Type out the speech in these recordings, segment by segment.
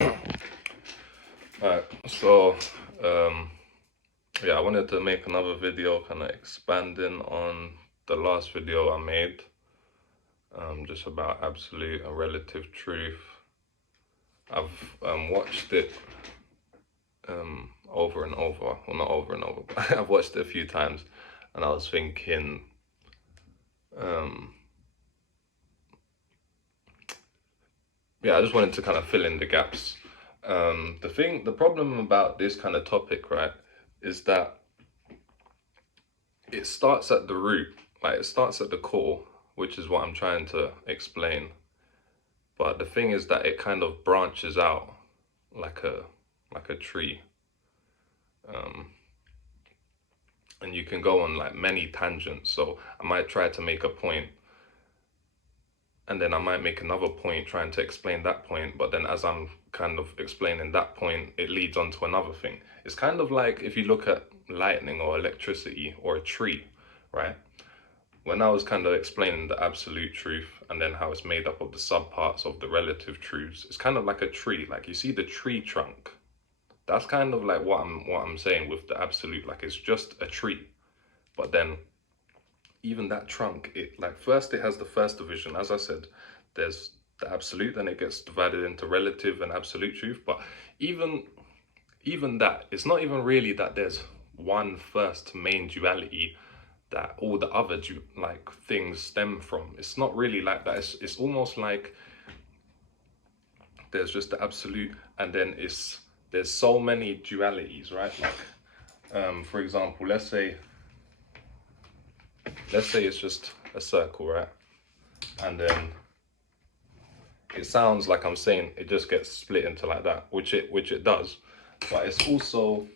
Alright, so yeah, I wanted to make another video kind of expanding on the last video I made, just about absolute and relative truth. I've watched it over and over, well, not over and over, but I've watched it a few times, and I was thinking, um, yeah, I just wanted to kind of fill in the gaps. The problem about this kind of topic, right, is that it starts at the root, like it starts at the core, which is what I'm trying to explain. But the thing is that it kind of branches out like a tree. Um, and you can go on like many tangents. So I might try to make a point, and then I might make another point trying to explain that point, but then as I'm kind of explaining that point, it leads on to another thing. It's kind of like if you look at lightning or electricity or a tree, right? When I was kind of explaining the absolute truth and then how it's made up of the subparts of the relative truths, it's kind of like a tree. Like you see the tree trunk. That's kind of like what I'm saying with the absolute. Like it's just a tree, but then even that trunk, it like first it has the first division. As I said, there's the absolute, then it gets divided into relative and absolute truth. But even even that, it's not even really that there's one first main duality that all the other like things stem from. It's not really like that. It's almost like there's just the absolute, and then there's so many dualities, right? Like for example, let's say it's just a circle, right? And then it sounds like I'm saying it just gets split into like that, which it does, but it's also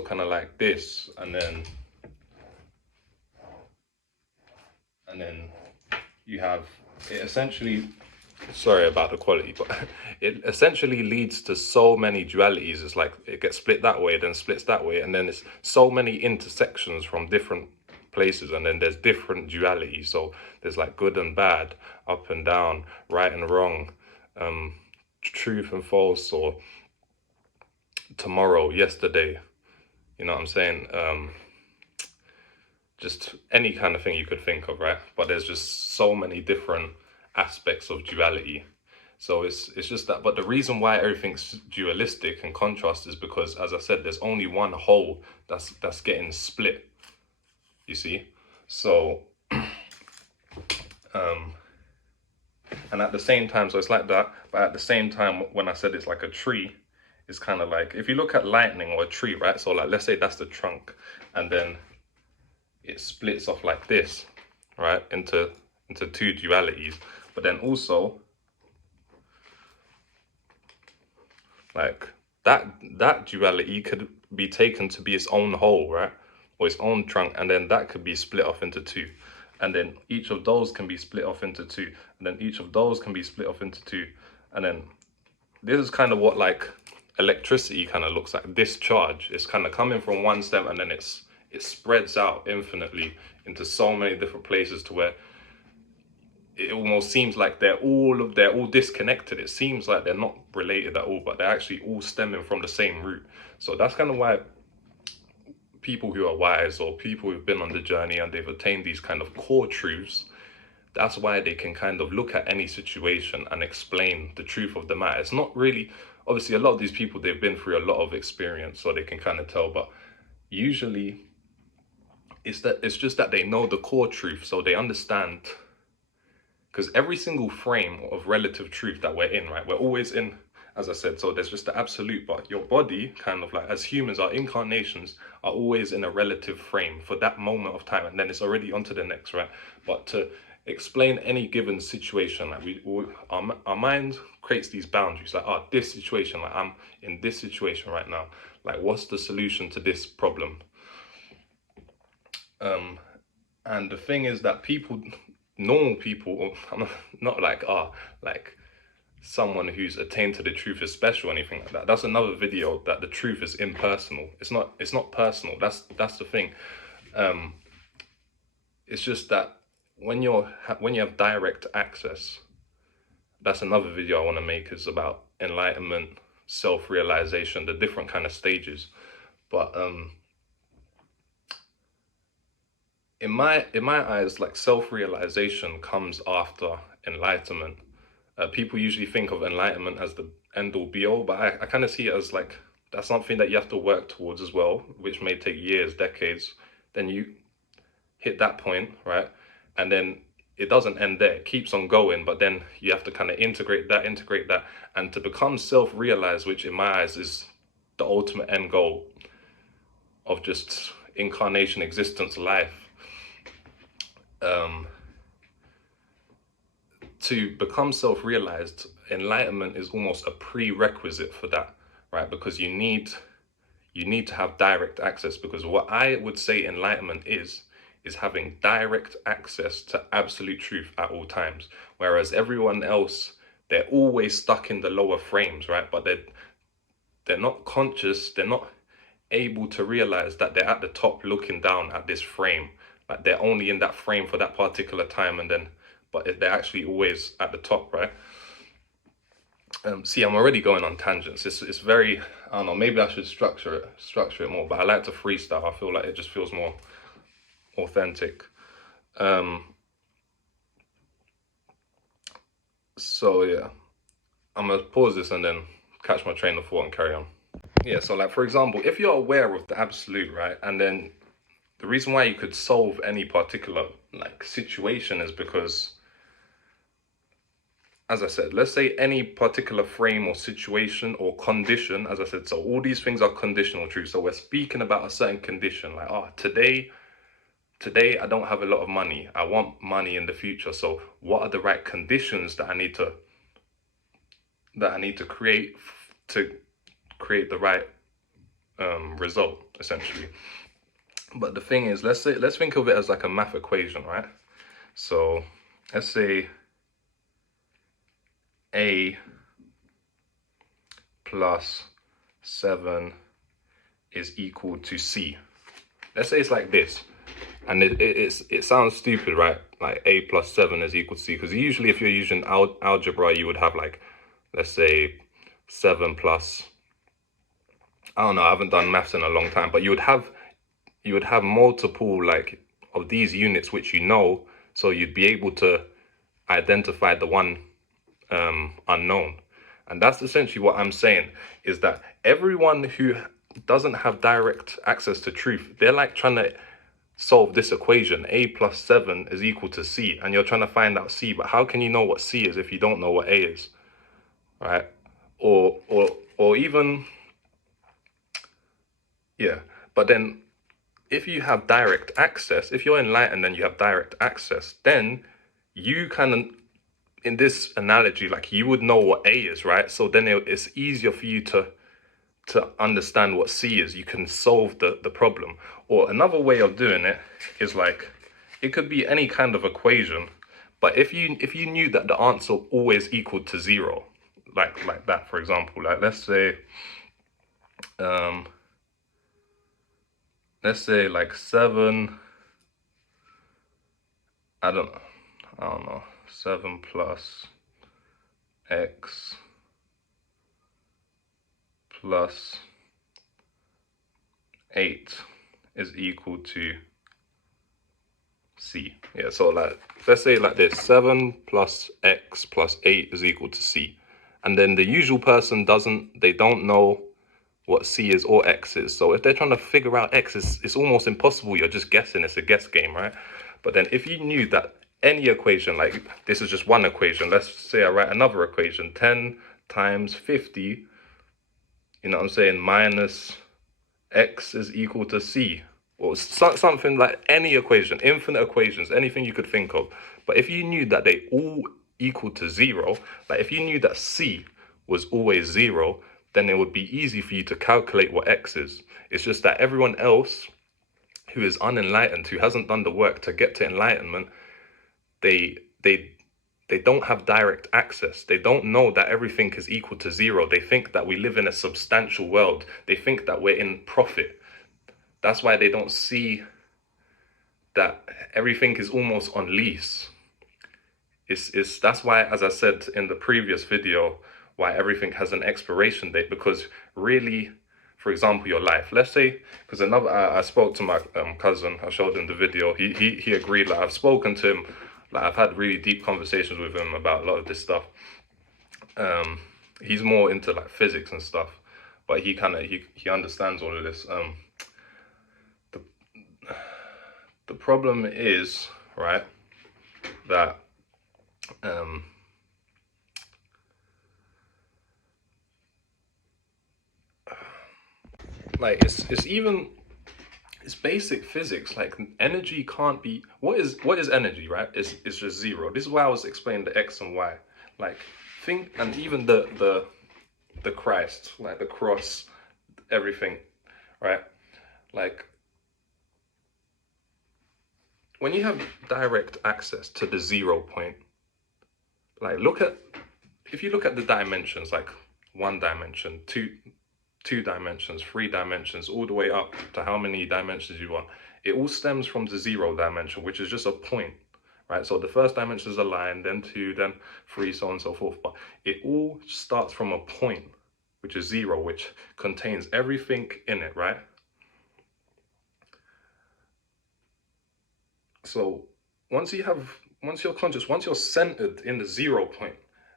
kind of like this, and then you have it essentially, sorry about the quality, but it essentially leads to so many dualities. It's like it gets split that way, then splits that way, and then it's so many intersections from different places, and then there's different dualities. So there's like good and bad, up and down, right and wrong, truth and false, or tomorrow, yesterday. You know what I'm saying? Just any kind of thing you could think of, right? But there's just so many different aspects of duality. So it's just that. But the reason why everything's dualistic and contrast is because, as I said, there's only one whole that's getting split. You see, so and at the same time, so it's like that. But at the same time, when I said it's like a tree, it's kind of like if you look at lightning or a tree, right? So like let's say that's the trunk, and then it splits off like this, right, into two dualities. But then also like that duality could be taken to be its own whole, right, or its own trunk, and then that could be split off into two, and then each of those can be split off into two, and then each of those can be split off into two, and then this is kind of what like electricity kind of looks like. This charge is kind of coming from one stem, and then it spreads out infinitely into so many different places to where it almost seems like they're all disconnected. It seems like they're not related at all, but they're actually all stemming from the same root. So that's kind of why people who are wise, or people who've been on the journey and they've attained these kind of core truths, that's why they can kind of look at any situation and explain the truth of the matter. It's not really, obviously a lot of these people, they've been through a lot of experience, so they can kind of tell, but usually it's just that they know the core truth, so they understand. Because every single frame of relative truth that we're in, right, we're always in, as I said, so there's just the absolute, but your body, kind of like as humans, our incarnations are always in a relative frame for that moment of time, and then it's already on to the next, right? But to explain any given situation, like our mind creates these boundaries, like, oh, this situation, like I'm in this situation right now, like what's the solution to this problem? And the thing is that people, normal people, I'm not like like someone who's attained to the truth is special or anything like that. That's another video, that the truth is impersonal. It's not personal. That's the thing. It's just that when you have direct access, that's another video I want to make, is about enlightenment, self-realization, the different kind of stages. But in my eyes, like, self-realization comes after enlightenment. People usually think of enlightenment as the end all be all, but I kind of see it as like, that's something that you have to work towards as well, which may take years, decades. Then you hit that point, right? And then it doesn't end there, it keeps on going, but then you have to kind of integrate that, and to become self-realized, which in my eyes is the ultimate end goal of just incarnation, existence, life. To become self-realized, enlightenment is almost a prerequisite for that, right? Because you need to have direct access, because what I would say enlightenment is having direct access to absolute truth at all times. Whereas everyone else, they're always stuck in the lower frames, right? But they're not conscious, they're not able to realize that they're at the top looking down at this frame. Like, they're only in that frame for that particular time, and then, but they're actually always at the top, right? See, I'm already going on tangents. It's very, I don't know, maybe I should structure it more, but I like to freestyle. I feel like it just feels more authentic. So yeah, I'm gonna pause this and then catch my train of thought and carry on. Yeah, so like, for example, if you're aware of the absolute, right, and then the reason why you could solve any particular like situation is because, as I said, let's say any particular frame or situation or condition, as I said, so all these things are conditional truth. So we're speaking about a certain condition, like, oh, today I don't have a lot of money. I want money in the future. So what are the right conditions that I need to create to create the right result, essentially? But the thing is, let's think of it as like a math equation, right? So let's say A plus 7 is equal to C. Let's say it's like this. And it sounds stupid, right? Like, A plus 7 is equal to C. Because usually if you're using algebra, you would have like, let's say 7 plus, I don't know, I haven't done maths in a long time, but you would have multiple like of these units which you know, so you'd be able to identify the one unknown. And that's essentially what I'm saying, is that everyone who doesn't have direct access to truth, they're like trying to solve this equation, A plus 7 is equal to C, and you're trying to find out C, but how can you know what C is if you don't know what A is, right? Or even, yeah, but then if you have direct access, if you're enlightened and you have direct access, then you kind of, in this analogy, like, you would know what A is, right? So then it's easier for you to understand what C is. You can solve the problem. Or another way of doing it is like, it could be any kind of equation, but if you knew that the answer always equaled to 0, like that, for example, like, let's say like 7, I don't know, 7 plus x plus 8 is equal to C. Yeah, so like, let's say like this, 7 plus x plus 8 is equal to C. And then the usual person they don't know what C is or X is. So if they're trying to figure out X, it's almost impossible. You're just guessing. It's a guess game, right? But then if you knew that any equation, like, this is just one equation. Let's say I write another equation, 10 times 50, you know what I'm saying, minus X is equal to C. Or something like, any equation, infinite equations, anything you could think of. But if you knew that they all equal to 0, like, if you knew that C was always 0, then it would be easy for you to calculate what X is. It's just that everyone else who is unenlightened, who hasn't done the work to get to enlightenment, they don't have direct access. They don't know that everything is equal to 0. They think that we live in a substantial world. They think that we're in profit. That's why they don't see that everything is almost on lease. It's that's why, as I said in the previous video, why everything has an expiration date. Because really, for example, your life. Let's say, because I spoke to my cousin. I showed him the video. He agreed. Like, I've spoken to him. Like, I've had really deep conversations with him about a lot of this stuff. He's more into like physics and stuff, but he understands all of this. The the problem is, right, that like it's basic physics. Like, energy can't be, what is energy, right? It's just zero. This is why I was explaining the X and Y. Like, think, and even the Christ, like the cross, everything, right? Like, when you have direct access to the 0 point, like, if you look at the dimensions, like 1 dimension, two dimensions, 3 dimensions, all the way up to how many dimensions you want, it all stems from the 0 dimension, which is just a point, right? So the first dimension is a line, then 2, then 3, so on and so forth. But it all starts from a point, which is 0, which contains everything in it, right? So once you're conscious, once you're centered in the 0 point,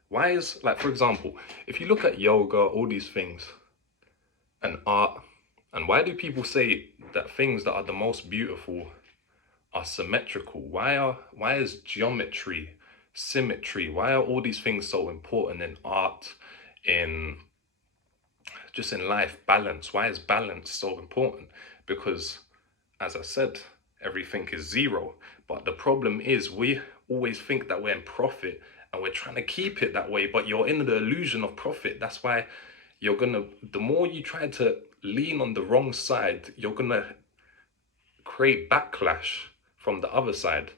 why is, like, for example, if you look at yoga, all these things, and art, and why do people say that things that are the most beautiful are symmetrical? Why is geometry, symmetry, why are all these things so important in art, in just in life? Balance, why is balance so important? Because, as I said, everything is 0. But the problem is, we always think that we're in profit and we're trying to keep it that way, but you're in the illusion of profit. That's why the more you try to lean on the wrong side, you're gonna create backlash from the other side.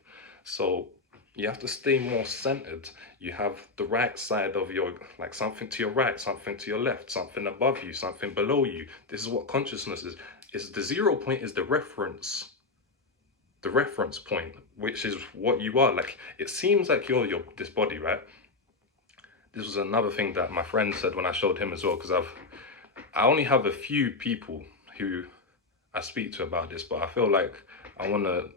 So you have to stay more centered. You have the right side of your, like, something to your right, something to your left, something above you, something below you. This is what consciousness is. Is the 0 point is the reference point, which is what you are. Like, it seems like you're this body, right? This was another thing that my friend said when I showed him as well, because I only have a few people who I speak to about this, but I feel like I want to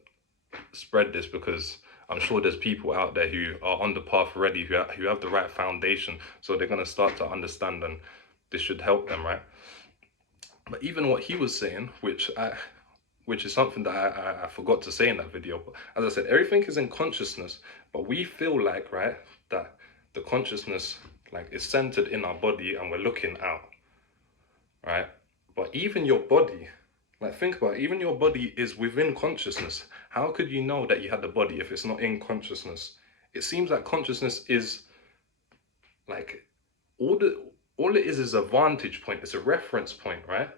spread this, because I'm sure there's people out there who are on the path already, who have the right foundation, so they're going to start to understand, and this should help them, right? But even what he was saying, which is something that I forgot to say in that video, but as I said, everything is in consciousness, but we feel like, right, that the consciousness, like, is centered in our body and we're looking out, right? But even your body, like, think about it, even your body is within consciousness. How could you know that you had the body if it's not in consciousness? It seems like consciousness is like, all it is a vantage point. It's a reference point, right?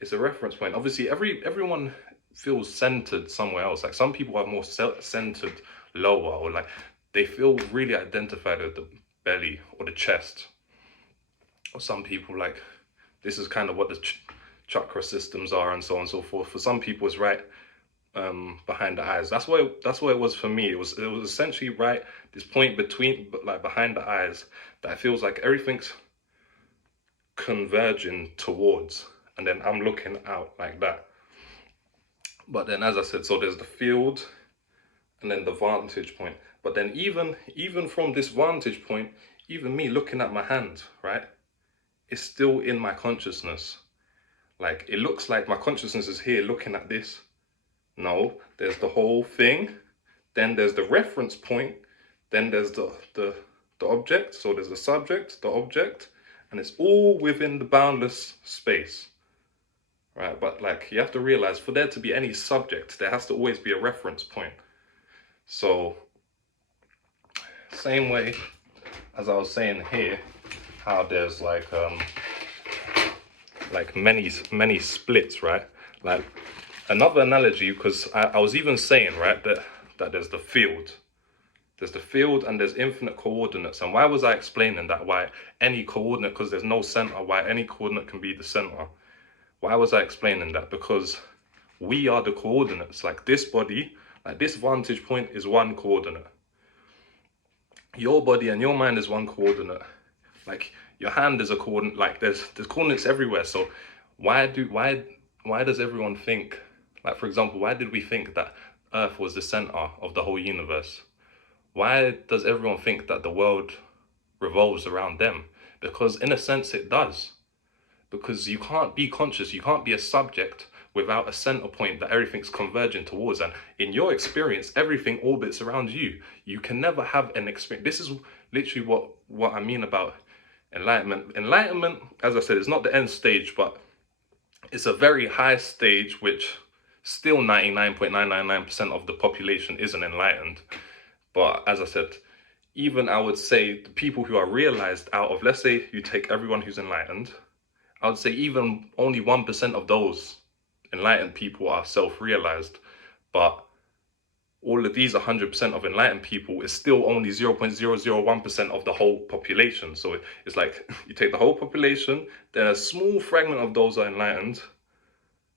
It's a reference point. Obviously, everyone feels centered somewhere else. Like, some people are more centered lower, or like they feel really identified with the belly or the chest. Or some people, like, this is kind of what the chakra systems are, and so on and so forth. For some people, it's right behind the eyes. That's what it was for me. It was essentially right, this point between, like, behind the eyes, that feels like everything's converging towards, and then I'm looking out like that. But then, as I said, so there's the field and then the vantage point. But then even from this vantage point, even me looking at my hand, right, it's still in my consciousness. Like, it looks like my consciousness is here looking at this. No, there's the whole thing, then there's the reference point, then there's the object. So there's the subject, the object, and it's all within the boundless space, right? But, like, you have to realize, for there to be any subject, there has to always be a reference point. So same way as I was saying here, how there's like many splits, right? Like, another analogy, because I was even saying, right, that there's the field. There's the field and there's infinite coordinates. And why was I explaining that? Why any coordinate, because there's no center, why any coordinate can be the center. Why was I explaining that? Because we are the coordinates. Like, this body, like, this vantage point is one coordinate. Your body and your mind is one coordinate. Like your hand is a coordinate. Like there's coordinates everywhere. So why does everyone think, like for example, why did we think that Earth was the center of the whole universe? Why does everyone think that the world revolves around them? Because in a sense it does. Because you can't be conscious, you can't be a subject without a center point that everything's converging towards. And in your experience, everything orbits around you. You can never have an experience. This is literally what I mean about enlightenment. Enlightenment, as I said, is not the end stage, but it's a very high stage, which still 99.999% of the population isn't enlightened. But as I said, even I would say the people who are realized out of, let's say you take everyone who's enlightened, I would say even only 1% of those enlightened people are self-realized. But all of these 100% of enlightened people is still only 0.001% of the whole population. So it's like you take the whole population, then a small fragment of those are enlightened,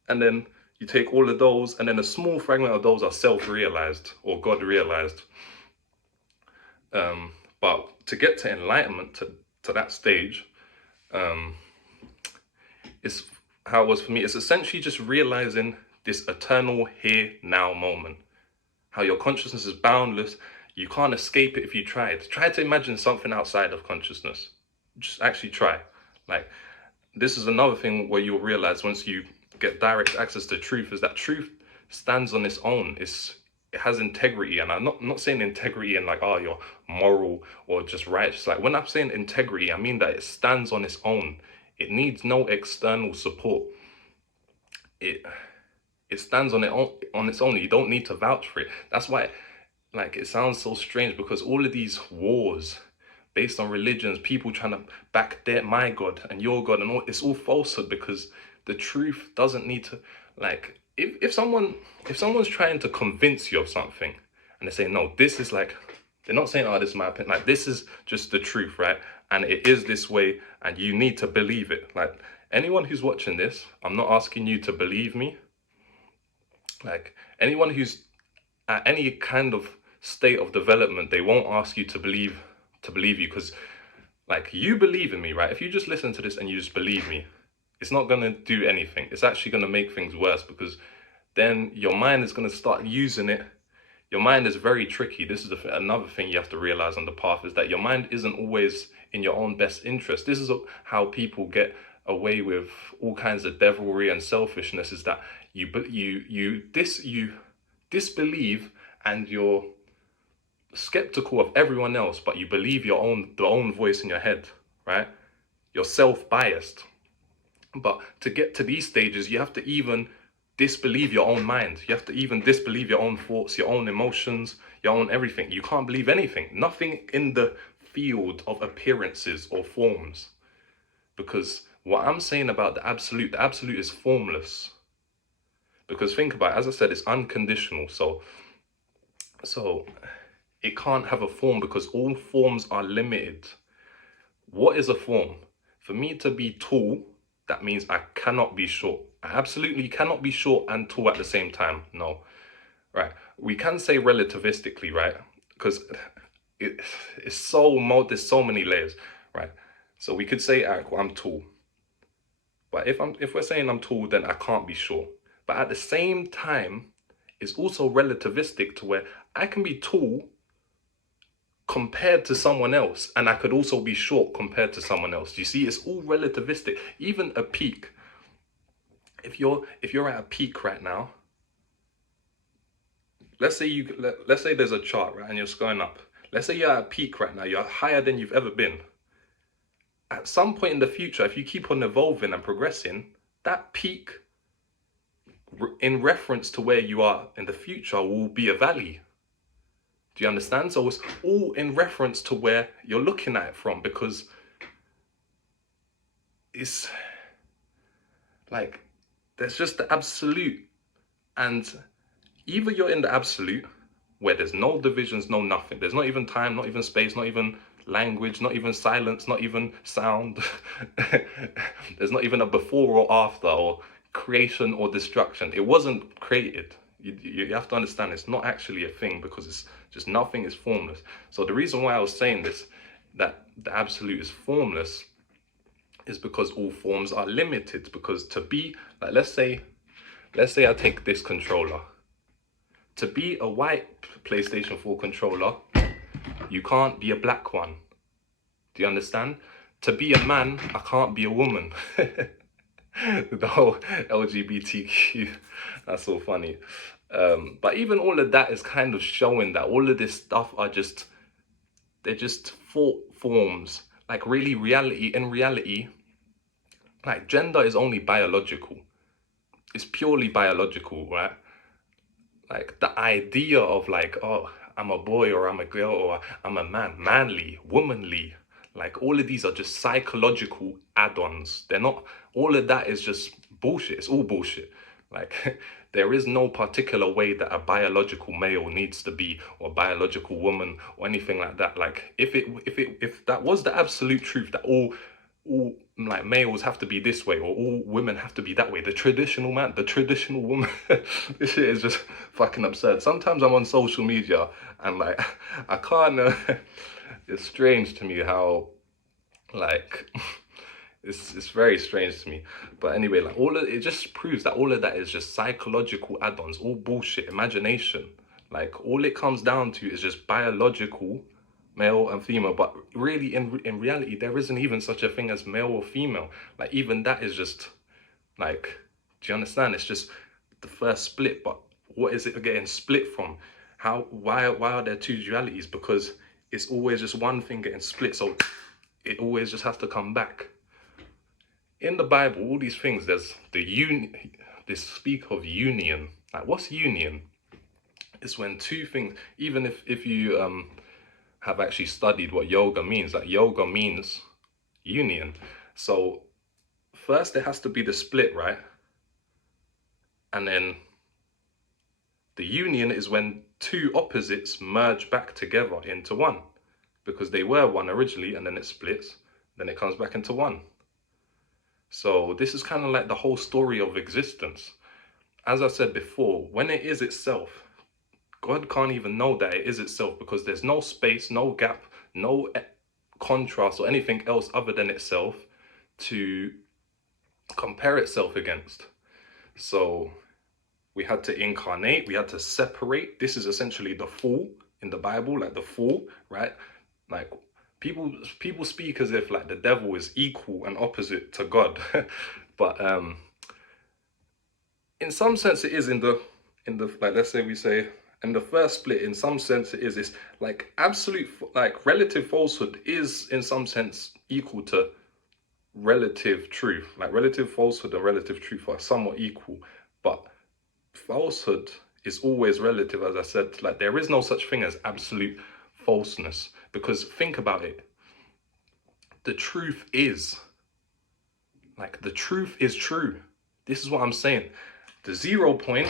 and then you take all of those, and then a small fragment of those are self-realized or God-realized. But to get to enlightenment, to that stage, it's how it was for me. It's essentially just realizing this eternal here now moment. How your consciousness is boundless. You can't escape it if you try. Try to imagine something outside of consciousness. Just actually try. Like, this is another thing where you'll realize once you get direct access to truth, is that truth stands on its own. It has integrity. And I'm not saying integrity in like, oh, you're moral or just righteous. Like when I'm saying integrity, I mean that it stands on its own. It needs no external support. It stands on its own. You don't need to vouch for it. That's why, like, it sounds so strange, because all of these wars based on religions, people trying to back my God and your God, and all, it's all falsehood, because the truth doesn't need to, like, if someone's trying to convince you of something and they say, no, this is like, they're not saying, oh, this is my opinion, like, this is just the truth, right? And it is this way, and you need to believe it. Like, anyone who's watching this, I'm not asking you to believe me. Like, anyone who's at any kind of state of development, they won't ask you to believe you, because like, you believe in me, right? If you just listen to this and you just believe me, it's not going to do anything. It's actually going to make things worse, because then your mind is going to start using it. Your mind is very tricky. This is another thing you have to realize on the path, is that your mind isn't always in your own best interest. This is how people get away with all kinds of devilry and selfishness, is that you disbelieve, and you're skeptical of everyone else, but you believe the own voice in your head, right? You're self-biased. But to get to these stages, you have to even disbelieve your own mind. You have to even disbelieve your own thoughts, your own emotions, your own everything. You can't believe anything. Nothing in the field of appearances or forms. Because what I'm saying about the absolute is formless. Because think about it, as I said, it's unconditional. So it can't have a form, because all forms are limited. What is a form? For me to be tall, that means I cannot be short. I absolutely cannot be short and tall at the same time. No. Right. We can say relativistically, right? Because it's so there's so many layers, right? So we could say, well, I'm tall. But if we're saying I'm tall, then I can't be short. But at the same time, it's also relativistic to where I can be tall compared to someone else, and I could also be short compared to someone else. You see, it's all relativistic. Even a peak. If you're at a peak right now, let's say there's a chart, right, and you're just going up. Let's say you're at a peak right now. You're higher than you've ever been. At some point in the future, if you keep on evolving and progressing, that peak, in reference to where you are in the future, will be a valley. Do you understand? So it's all in reference to where you're looking at it from, because it's like, there's just the absolute, and either you're in the absolute where there's no divisions, no nothing. There's not even time, not even space, not even language, not even silence, not even sound. There's not even a before or after, or creation or destruction. It wasn't created. You have to understand, it's not actually a thing, because it's Just nothing is formless. So the reason why I was saying this, that the absolute is formless, is because all forms are limited. Because to be, like, let's say I take this controller. To be a white PlayStation 4 controller, you can't be a black one. Do you understand? To be a man, I can't be a woman. The whole LGBTQ, that's so funny. But even all of that is kind of showing that all of this stuff are just, they're just thought forms. Like really in reality, like gender is only biological. It's purely biological, right? Like the idea of like, oh, I'm a boy or I'm a girl or I'm a man, manly, womanly. Like all of these are just psychological add-ons. They're not, all of that is just bullshit. It's all bullshit. Like there is no particular way that a biological male needs to be, or a biological woman or anything like that. Like if that was the absolute truth, that all like males have to be this way or all women have to be that way, the traditional man, the traditional woman, this shit is just fucking absurd. Sometimes I'm on social media and like I can't it's strange to me how like it's very strange to me. But anyway, like all of it just proves that all of that is just psychological add-ons, all bullshit, imagination. Like all it comes down to is just biological, male and female. But really in reality there isn't even such a thing as male or female. Like even that is just like, do you understand? It's just the first split. But what is it getting split from? Why are there two dualities? Because it's always just one thing getting split, so it always just has to come back. In the Bible, all these things, there's they speak of union. Like what's union? It's when two things, even if you have actually studied what yoga means, like yoga means union. So first there has to be the split, right? And then the union is when two opposites merge back together into one, because they were one originally and then it splits, then it comes back into one. So this is kind of like the whole story of existence. As I said before, when it is itself, God can't even know that it is itself, because there's no space, no gap, no contrast or anything else other than itself to compare itself against. So we had to incarnate, we had to separate. This is essentially the fall in the Bible, like the fall, right? Like people speak as if like the devil is equal and opposite to God. But in some sense it is in the like, let's say we say in the first split, in some sense it is. It's like absolute, like relative falsehood is in some sense equal to relative truth. Like relative falsehood and relative truth are somewhat equal, but falsehood is always relative. As I said, like there is no such thing as absolute falseness, because think about it, the truth is, like the truth is true. This is what I'm saying. The 0 point,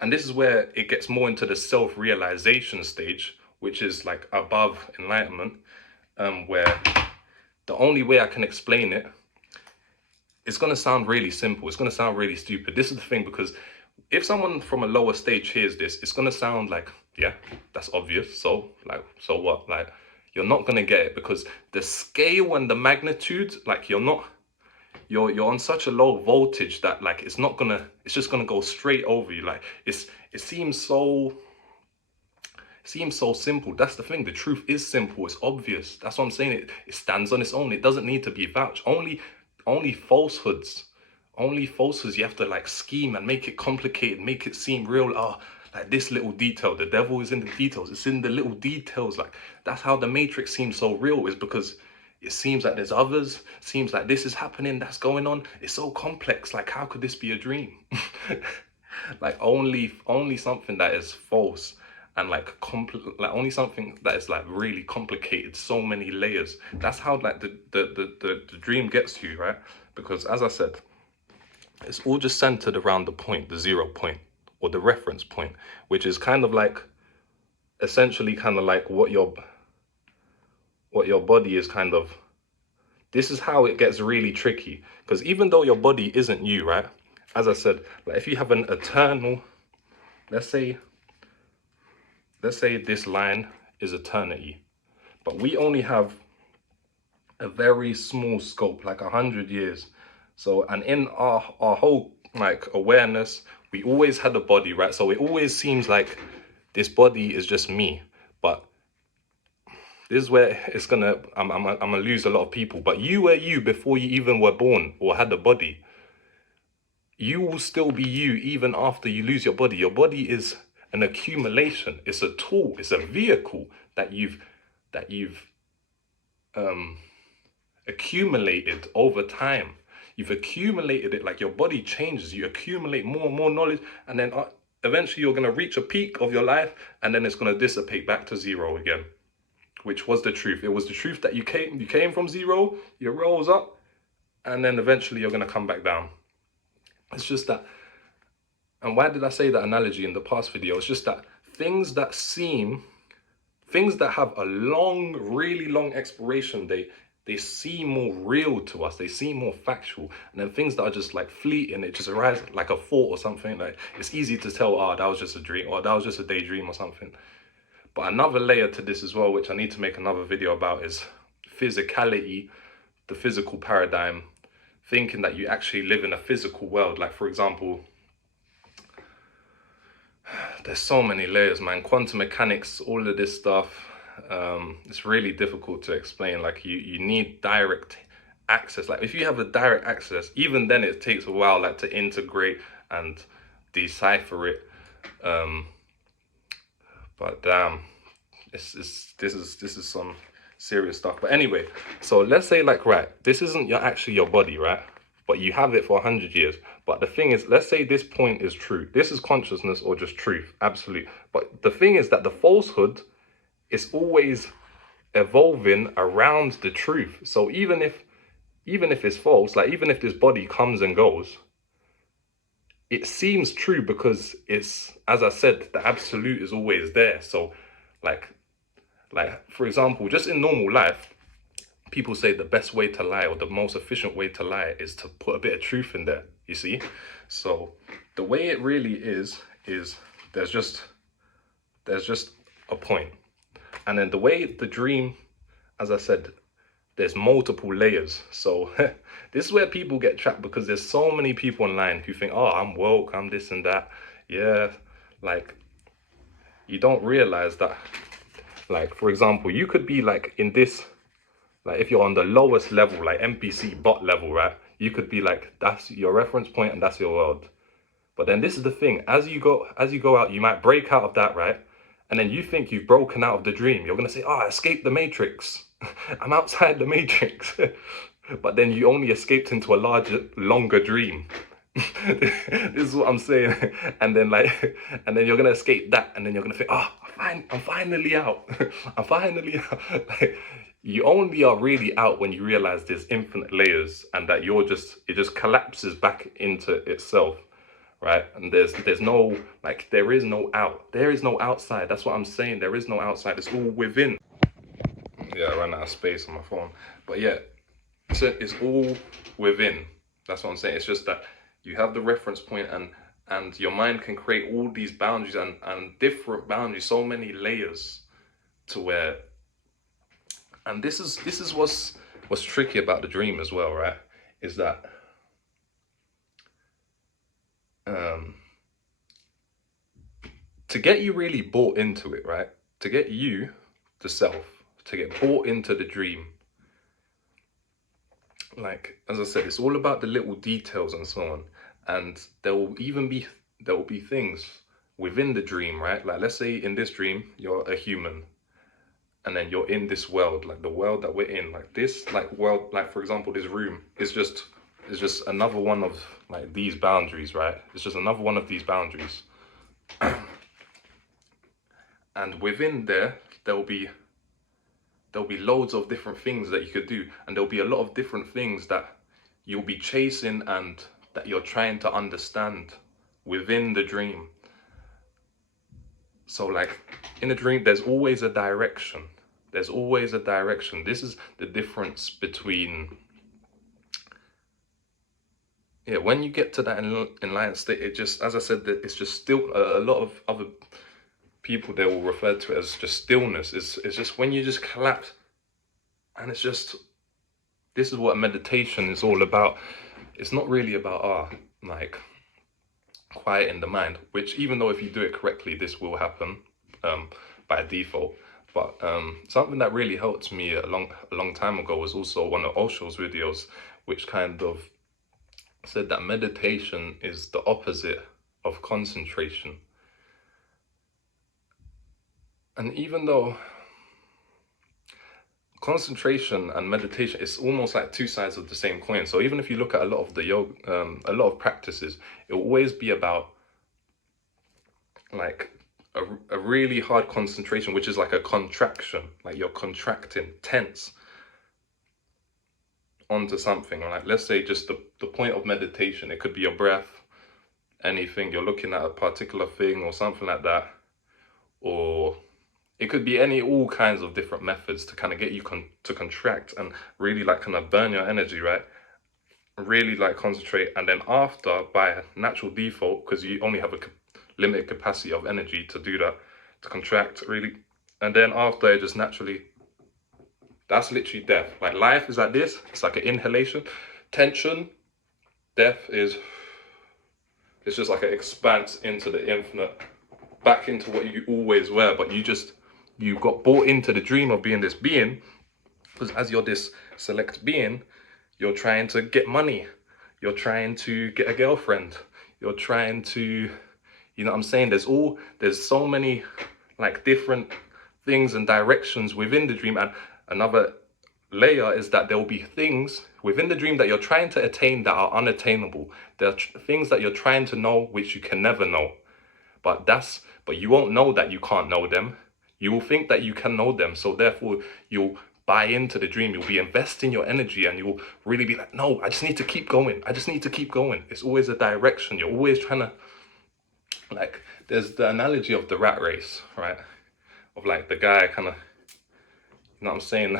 and this is where it gets more into the self-realization stage, which is like above enlightenment, where the only way I can explain it, it's going to sound really simple, it's going to sound really stupid. This is the thing, because if someone from a lower stage hears this, it's going to sound like, yeah, that's obvious, so like, so what? Like, you're not going to get it, because the scale and the magnitude, like you're on such a low voltage that like it's just gonna go straight over you. Like it seems so simple. That's the thing, the truth is simple, it's obvious. That's what I'm saying. It stands on its own, it doesn't need to be vouched. Only falsehoods you have to like scheme and make it complicated, make it seem real. Like this little detail, the devil is in the details, it's in the little details. Like that's how the Matrix seems so real, is because it seems like there's others, seems like this is happening, that's going on. It's so complex. Like how could this be a dream? Like only something that is false and like only something that is like really complicated, so many layers. That's how like the dream gets to you, right? Because as I said, it's all just centered around the point, the 0 point, or the reference point, which is kind of like essentially kind of like what your body is kind of. This is how it gets really tricky, because even though your body isn't you, right? As I said, like if you have an eternal, let's say let's say this line is eternity, but we only have a very small scope, like 100 years. So, and in our whole like awareness, we always had a body, right? So it always seems like this body is just me. But this is where it's gonna, I'm gonna lose a lot of people. But you were you before you even were born or had a body. You will still be you even after you lose your body. Your body is an accumulation. It's a tool. It's a vehicle that you've accumulated over time. You've accumulated it, like your body changes. You accumulate more and more knowledge, and then eventually you're gonna reach a peak of your life, and then it's gonna dissipate back to zero again. Which was the truth. It was the truth that you came from zero, you rose up, and then eventually you're gonna come back down. It's just that. And why did I say that analogy in the past video? It's just that things that have a long, really long expiration date, they seem more real to us. They seem more factual. And then things that are just like fleeting, it just arrives like a thought or something. Like it's easy to tell, oh, that was just a dream, or that was just a daydream or something. But another layer to this as well, which I need to make another video about, is physicality, the physical paradigm, thinking that you actually live in a physical world. Like, for example, there's so many layers, man. Quantum mechanics, all of this stuff, it's really difficult to explain. Like you need direct access. Like if you have a direct access, even then it takes a while like to integrate and decipher it. But damn, this is some serious stuff. But anyway, so let's say like, right, this isn't actually your body, right? But you have it for 100 years. But the thing is, let's say this point is true. This is consciousness or just truth, absolute. But the thing is that the falsehood is always evolving around the truth. So even if it's false, like even if this body comes and goes, it seems true because it's, as I said, the absolute is always there. So like for example, just in normal life, people say the best way to lie or the most efficient way to lie is to put a bit of truth in there, you see? So the way it really is there's just a point. And then the way the dream, as I said, there's multiple layers. So this is where people get trapped, because there's so many people online who think, oh, I'm woke, I'm this and that. Yeah, like you don't realize that, like, for example, you could be like in this, like if you're on the lowest level, like NPC bot level, right? You could be like, that's your reference point and that's your world. But then this is the thing, as you go out, you might break out of that, right? And then you think you've broken out of the dream. You're gonna say, oh, I escaped the matrix. I'm outside the matrix. But then you only escaped into a larger, longer dream. This is what I'm saying. And then you're gonna escape that, and then you're gonna think, oh, I'm finally out. I'm finally out. You only are really out when you realize there's infinite layers, and that it just collapses back into itself, right? And there's no, like, there is no out. There is no outside. That's what I'm saying. There is no outside. It's all within. Yeah, I ran out of space on my phone. But yeah, so it's all within. That's what I'm saying. It's just that you have the reference point, and your mind can create all these boundaries and different boundaries, so many layers, to where, and this is what's tricky about the dream as well, right? Is that to get you really bought into it, right? To get you, the self, to get bought into the dream, like, as I said, it's all about the little details and so on. And there will be things within the dream, right? Like, let's say in this dream, you're a human, and then you're in this world, like the world that we're in, like this, like world, like for example, this room is just another one of like these boundaries, right? It's just another one of these boundaries. And within there'll be loads of different things that you could do, and there'll be a lot of different things that you'll be chasing and that you're trying to understand within the dream. So like in a dream, there's always a direction. There's always a direction. This is the difference between, yeah, when you get to that enlightened state, it just, as I said, it's just still a lot of other, people, they will refer to it as just stillness. It's just when you just collapse, and it's just, this is what meditation is all about. It's not really about like quieting the mind, which, even though if you do it correctly, this will happen by default. But something that really helped me a long time ago was also one of Osho's videos, which kind of said that meditation is the opposite of concentration. And even though concentration and meditation is almost like two sides of the same coin, so even if you look at a lot of the yoga, a lot of practices, it will always be about like a really hard concentration, which is like a contraction, like you're contracting, tense onto something. Like, let's say just the point of meditation, it could be your breath, anything, you're looking at a particular thing or something like that, or it could be all kinds of different methods to kind of get you to contract and really like kind of burn your energy, right? Really like concentrate, and then after, by natural default, because you only have a limited capacity of energy to do that, to contract really, and then after it just naturally, that's literally death. Like, life is like this, it's like an inhalation, tension. Death is, it's just like an expanse into the infinite, back into what you always were, but you got bought into the dream of being this being, because as you're this select being, you're trying to get money, you're trying to get a girlfriend, you're trying to, you know what I'm saying? There's so many like different things and directions within the dream. And another layer is that there will be things within the dream that you're trying to attain that are unattainable. There are things that you're trying to know which you can never know. But you won't know that you can't know them. You will think that you can know them. So therefore you'll buy into the dream. You'll be investing your energy, and you'll really be like, no, I just need to keep going. I just need to keep going. It's always a direction. You're always trying to, like, there's the analogy of the rat race, right? Of like the guy kind of, you know what I'm saying?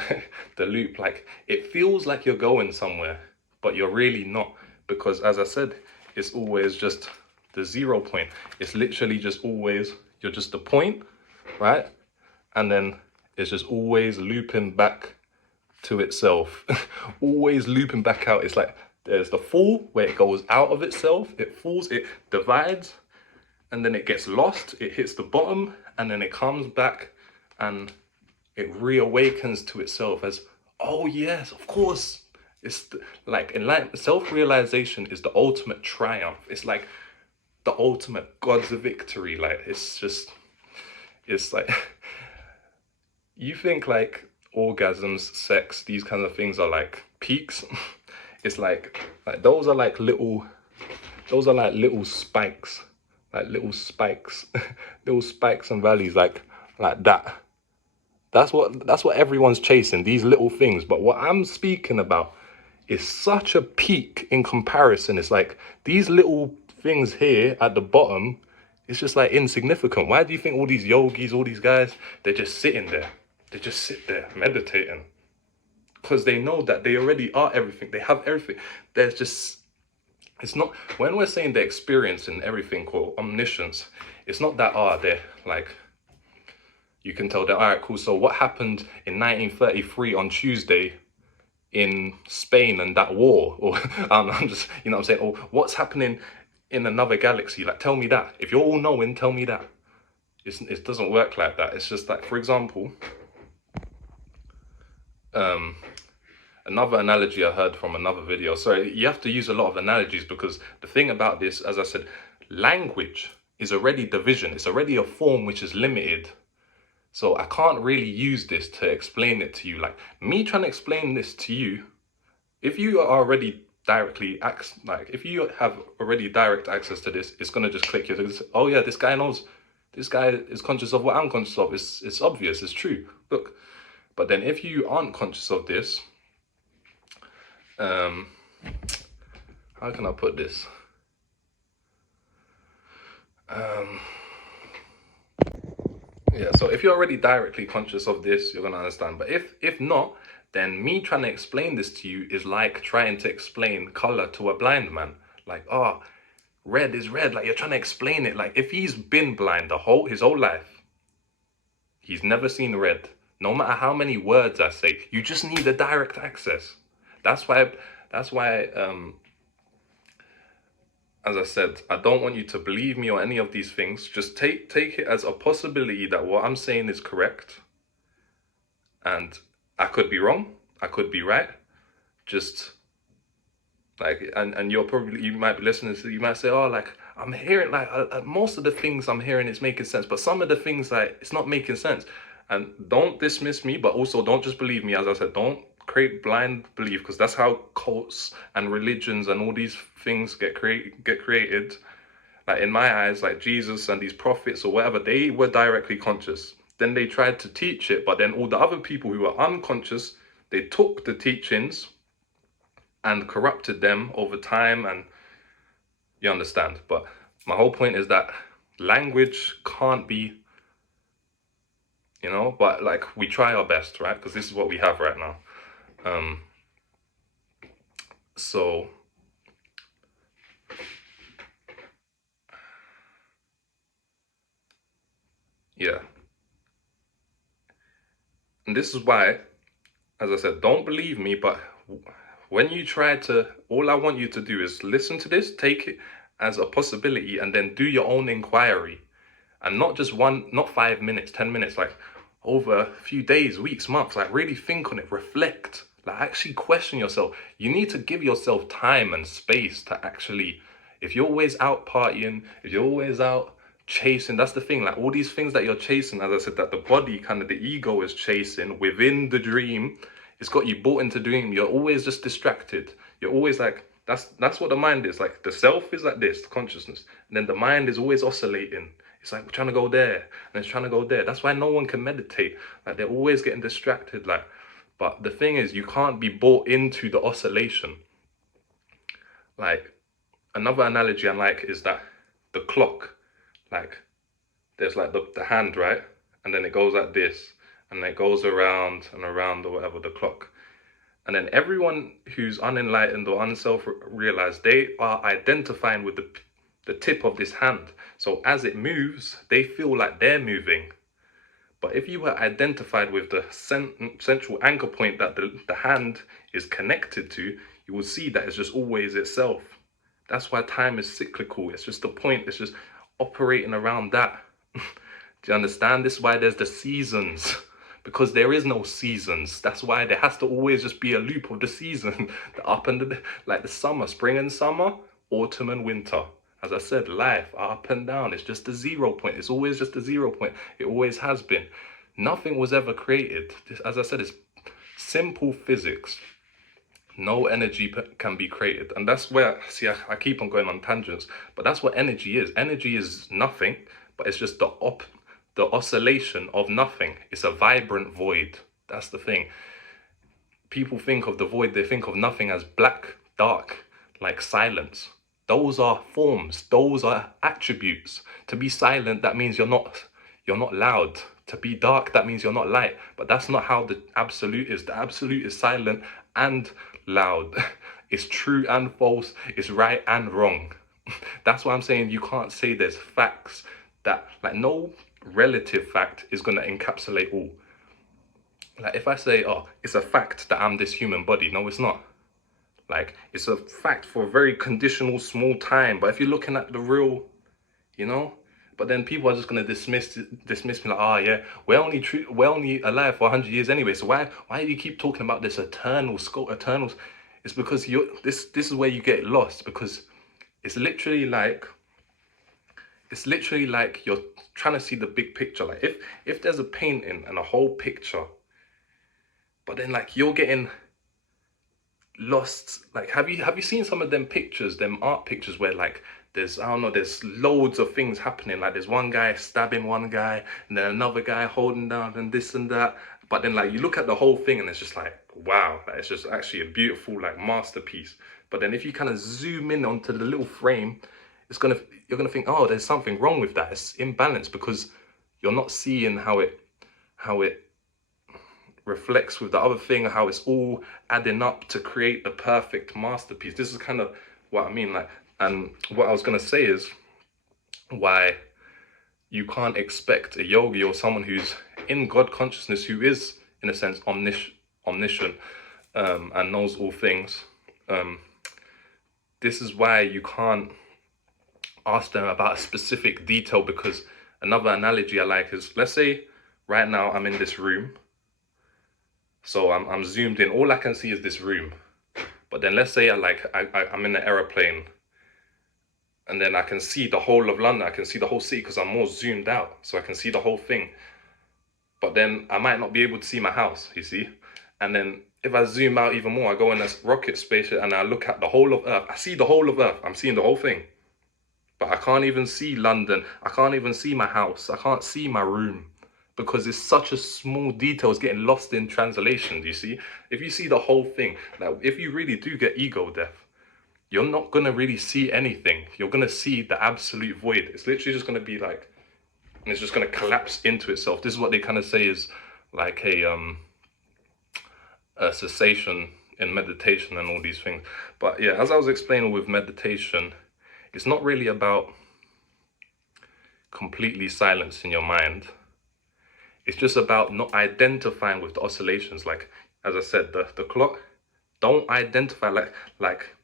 The loop, like it feels like you're going somewhere, but you're really not, because as I said, it's always just the 0 point. It's literally just always, you're just the point, right? And then it's just always looping back to itself, always looping back out. It's like there's the fall where it goes out of itself, it falls, it divides, and then it gets lost, it hits the bottom, and then it comes back and it reawakens to itself as, oh yes, of course. It's like enlightenment, self-realization is the ultimate triumph. It's like the ultimate God's victory. Like, it's like, you think like orgasms, sex, these kinds of things are like peaks. It's like those are like little spikes, little spikes and valleys, like that. That's what everyone's chasing, these little things. But what I'm speaking about is such a peak in comparison. It's like these little things here at the bottom, it's just like insignificant. Why do you think all these yogis, all these guys, they're just sitting there? They just sit there meditating. Because they know that they already are everything. They have everything. There's just, it's not, when we're saying they're experiencing everything called omniscience, it's not that, they're like, you can tell that, all right, cool, so what happened in 1933 on Tuesday in Spain and that war? Or I'm just, you know what I'm saying? Or what's happening in another galaxy? Like, tell me that. If you're all knowing, tell me that. It doesn't work like that. It's just like, for example, another analogy I heard from another video. Sorry, you have to use a lot of analogies, because the thing about this, as I said, language is already division. It's already a form which is limited. So I can't really use this to explain it to you. Like, me trying to explain this to you, if you are already directly, if you have already direct access to this, it's going to just click you. Oh yeah, this guy knows. This guy is conscious of what I'm conscious of. It's obvious, it's true. Look. But then if you aren't conscious of this, how can I put this? Yeah, so if you're already directly conscious of this, you're going to understand. But if not, then me trying to explain this to you is like trying to explain color to a blind man. Like, red is red. Like, you're trying to explain it. Like, if he's been blind his whole life, He's never seen red. No matter how many words I say, you just need a direct access. That's why, that's why, as I said, I don't want you to believe me or any of these things. Just take it as a possibility that what I'm saying is correct. And I could be wrong, I could be right. Just like, and you might be listening to, you might say, oh, like, I'm hearing, like, most of the things I'm hearing is making sense, but some of the things, like, it's not making sense. And don't dismiss me, but also don't just believe me. As I said, don't create blind belief, because that's how cults and religions and all these things get created. Like, in my eyes, like Jesus and these prophets or whatever, they were directly conscious. Then they tried to teach it, but then all the other people who were unconscious, they took the teachings and corrupted them over time, and you understand. But my whole point is that language can't be, but like, we try our best, right? Because this is what we have right now. So yeah, and this is why, as I said, don't believe me, but when you try to, all I want you to do is listen to this, take it as a possibility, and then do your own inquiry. And not just not 5 minutes, 10 minutes, like over a few days, weeks, months. Like, really think on it, reflect, like, actually question yourself. You need to give yourself time and space to actually, if you're always out partying, if you're always out chasing, that's the thing, like, all these things that you're chasing, as I said, that the body, kind of the ego is chasing within the dream, it's got you bought into dream. You're always just distracted. You're always like, that's what the mind is. Like, the self is like this, the consciousness, and then the mind is always oscillating. It's like, we're trying to go there, and it's trying to go there. That's why no one can meditate. Like, they're always getting distracted. Like, but the thing is, you can't be bought into the oscillation. Like, another analogy I like is that the clock, like, there's like the hand, right? And then it goes like this, and it goes around and around, or whatever, the clock. And then everyone who's unenlightened or unself-realized, they are identifying with the tip of this hand. So as it moves, they feel like they're moving. But if you were identified with the central anchor point that the hand is connected to, you will see that it's just always itself. That's why time is cyclical. It's just the point. It's just operating around that. Do you understand? This is why there's the seasons. Because there is no seasons. That's why there has to always just be a loop of the season. The up and like the summer, spring and summer, autumn and winter. As I said, life, up and down. It's just a 0 point. It's always just a 0 point. It always has been. Nothing was ever created. As I said, it's simple physics. No energy can be created. And that's where, see, I keep on going on tangents, but that's what energy is. Energy is nothing, but it's just the oscillation of nothing. It's a vibrant void. That's the thing. People think of the void, they think of nothing as black, dark, like silence. Those are forms, those are attributes. To be silent, that means you're not loud. To be dark, that means you're not light. But that's not how the absolute is. The absolute is silent and loud. It's true and false. It's right and wrong. That's why I'm saying you can't say there's facts that, like, no relative fact is going to encapsulate all. Like, if I say, oh, it's a fact that I'm this human body, no, it's not. Like, it's a fact for a very conditional small time, but if you're looking at the real, but then people are just going to dismiss me, like, oh yeah, we're only alive for 100 years anyway, so why do you keep talking about this eternals? It's because this is where you get lost, because it's literally like you're trying to see the big picture. Like, if there's a painting and a whole picture, but then, like, you're getting lost. Like, have you seen some of them pictures, them art pictures, where, like, there's, I don't know, there's loads of things happening. Like, there's one guy stabbing one guy, and then another guy holding down, and this and that. But then, like, you look at the whole thing and it's just like, wow, like, it's just actually a beautiful, like, masterpiece. But then if you kind of zoom in onto the little frame, you're gonna think, oh, there's something wrong with that. It's imbalanced, because you're not seeing how it reflects with the other thing, how it's all adding up to create the perfect masterpiece. This is kind of what I mean. Like, and what I was gonna say is why you can't expect a yogi or someone who's in God consciousness, who is in a sense omniscient, and knows all things, this is why you can't ask them about a specific detail, because another analogy I like is, let's say right now I'm in this room, so I'm zoomed in, all I can see is this room. But then let's say I'm in an aeroplane, and then I can see the whole of London, I can see the whole city because I'm more zoomed out, so I can see the whole thing. But then I might not be able to see my house, you see? And then if I zoom out even more, I go in a rocket spaceship and I look at the whole of Earth. I see the whole of Earth, I'm seeing the whole thing. But I can't even see London, I can't even see my house, I can't see my room, because it's such a small detail, it's getting lost in translation, you see? If you see the whole thing, like if you really do get ego death, you're not gonna really see anything. You're gonna see the absolute void. It's literally just gonna be like, and it's just gonna collapse into itself. This is what they kind of say is like a cessation in meditation and all these things. But yeah, as I was explaining with meditation, it's not really about completely silencing your mind. It's just about not identifying with the oscillations. Like, as I said, the clock, don't identify like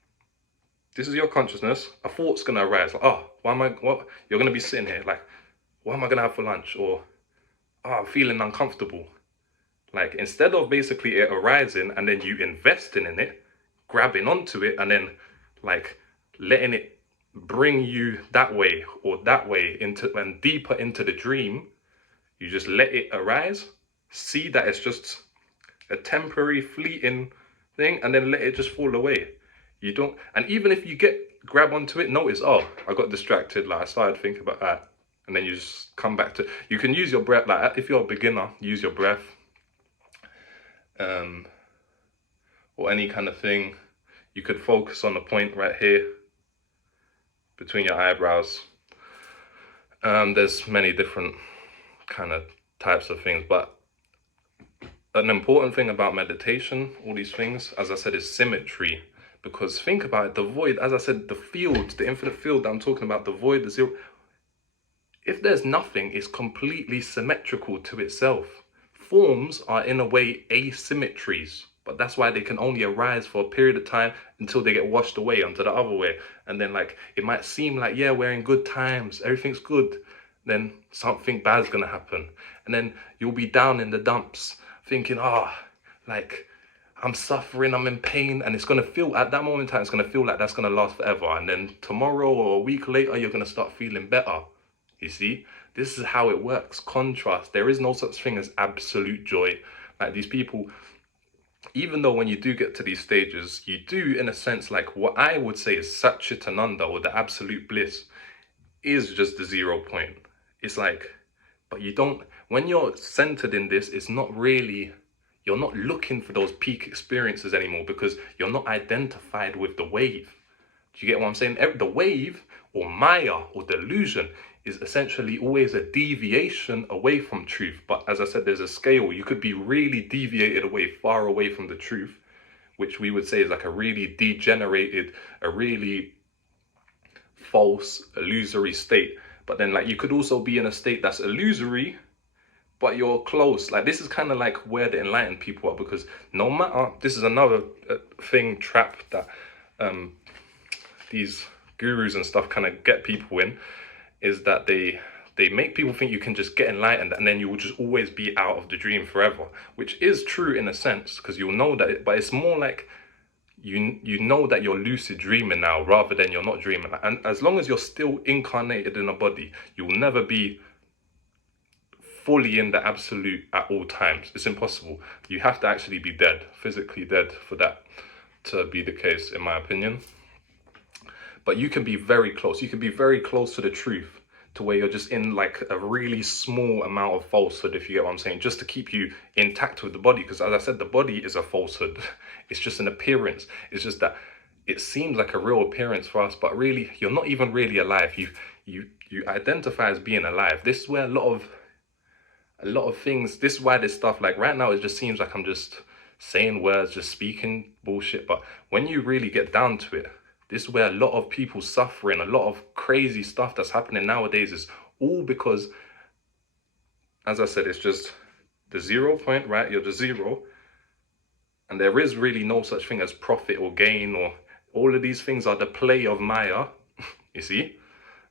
this is your consciousness. A thought's gonna arise. Like, oh, what? You're gonna be sitting here like, what am I gonna have for lunch? Or, oh, I'm feeling uncomfortable. Like, instead of basically it arising and then you investing in it, grabbing onto it, and then like letting it bring you that way or that way into and deeper into the dream, you just let it arise, see that it's just a temporary fleeting thing, and then let it just fall away. You don't, and even if you grab onto it, notice, oh, I got distracted, like I started thinking about that, and then you just come back to, you can use your breath, like if you're a beginner, use your breath, or any kind of thing. You could focus on the point right here, between your eyebrows. There's many different kind of types of things, but an important thing about meditation, all these things, as I said, is symmetry. Because think about it, the void, as I said, the field, the infinite field that I'm talking about, the void, the zero, if there's nothing, it's completely symmetrical to itself. Forms are in a way asymmetries, but that's why they can only arise for a period of time until they get washed away onto the other way. And then like, it might seem like, yeah, we're in good times, everything's good. Then something bad's gonna happen. And then you'll be down in the dumps thinking, like, I'm suffering, I'm in pain, and it's gonna feel, at that moment in time, it's gonna feel like that's gonna last forever. And then tomorrow or a week later, you're gonna start feeling better. You see, this is how it works. Contrast. There is no such thing as absolute joy. Like these people, even though when you do get to these stages, you do, in a sense, like what I would say is Satchitananda, or the absolute bliss, is just the 0 point. It's like, but you don't, when you're centered in this, it's not really, you're not looking for those peak experiences anymore, because you're not identified with the wave. Do you get what I'm saying? The wave, or Maya, or delusion, is essentially always a deviation away from truth. But as I said, there's a scale. You could be really deviated away, far away from the truth, which we would say is like a really degenerated, a really false, illusory state. But then like you could also be in a state that's illusory, but you're close. Like this is kind of like where the enlightened people are, because no matter, this is another trap that these gurus and stuff kind of get people in, is that they make people think you can just get enlightened and then you will just always be out of the dream forever, which is true in a sense, because you'll know that, but it's more like you know that you're lucid dreaming now rather than you're not dreaming. And as long as you're still incarnated in a body, you'll never be fully in the absolute at all times. It's impossible. You have to actually be dead, physically dead, for that to be the case, in my opinion. But you can be very close. You can be very close to the truth, to where you're just in like a really small amount of falsehood, if you get what I'm saying, just to keep you intact with the body. Because as I said, the body is a falsehood. It's just an appearance. It's just that it seems like a real appearance for us, but really you're not even really alive. You identify as being alive. This is where a lot of things, this is why this stuff, like right now, it just seems like I'm just saying words, just speaking bullshit. But when you really get down to it, this is where a lot of people suffering, a lot of crazy stuff that's happening nowadays is all because, as I said, it's just The 0 point, right? You're the zero. And there is really no such thing as profit or gain, or all of these things are the play of Maya, you see,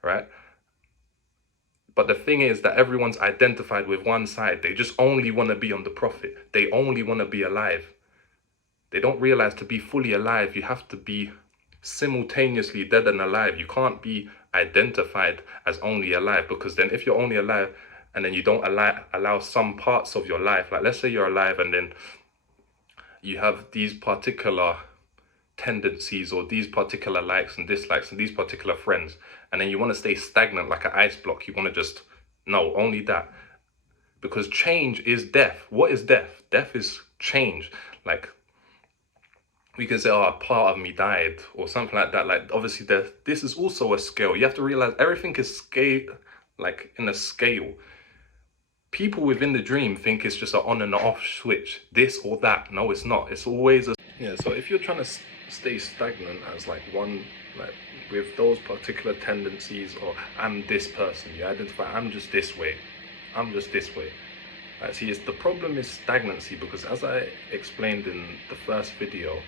right? But the thing is that everyone's identified with one side. They just only want to be on the profit. They only want to be alive. They don't realize to be fully alive, you have to be simultaneously dead and alive. You can't be identified as only alive, because then if you're only alive and then you don't allow some parts of your life, like let's say you're alive and then you have these particular tendencies or these particular likes and dislikes and these particular friends, and then you want to stay stagnant like an ice block. You want to just, no, only that. Because change is death. What is death? Death is change. Like, we can say, oh, a part of me died or something like that. Like, obviously, this is also a scale. You have to realize everything is scale, like in a scale. People within the dream think it's just an on and off switch, this or that. No, it's not. It's always a, yeah. So if you're trying to stay stagnant as like one, like with those particular tendencies, or I'm this person, you identify, I'm just this way, I'm just this way. See, the problem is stagnancy, because as I explained in the first video,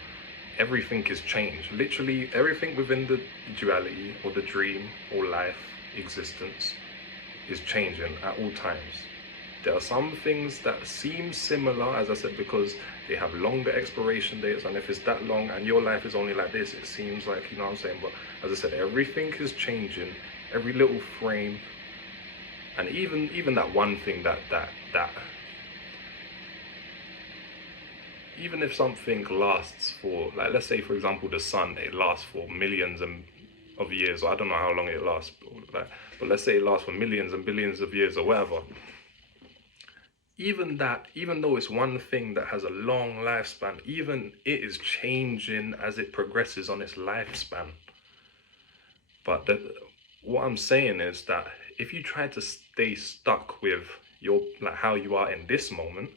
everything is change. Literally everything within the duality or the dream or life existence is changing at all times. There are some things that seem similar, as I said, because they have longer expiration dates, and if it's that long and your life is only like this, it seems like, you know what I'm saying? But as I said, everything is changing, every little frame, and even that one thing that even if something lasts for, like, let's say for example the sun, it lasts for millions of years, or I don't know how long it lasts, but let's say it lasts for millions and billions of years or whatever. Even though it's one thing that has a long lifespan, even it is changing as it progresses on its lifespan. But what I'm saying is that if you try to stay stuck with your, like, how you are in this moment,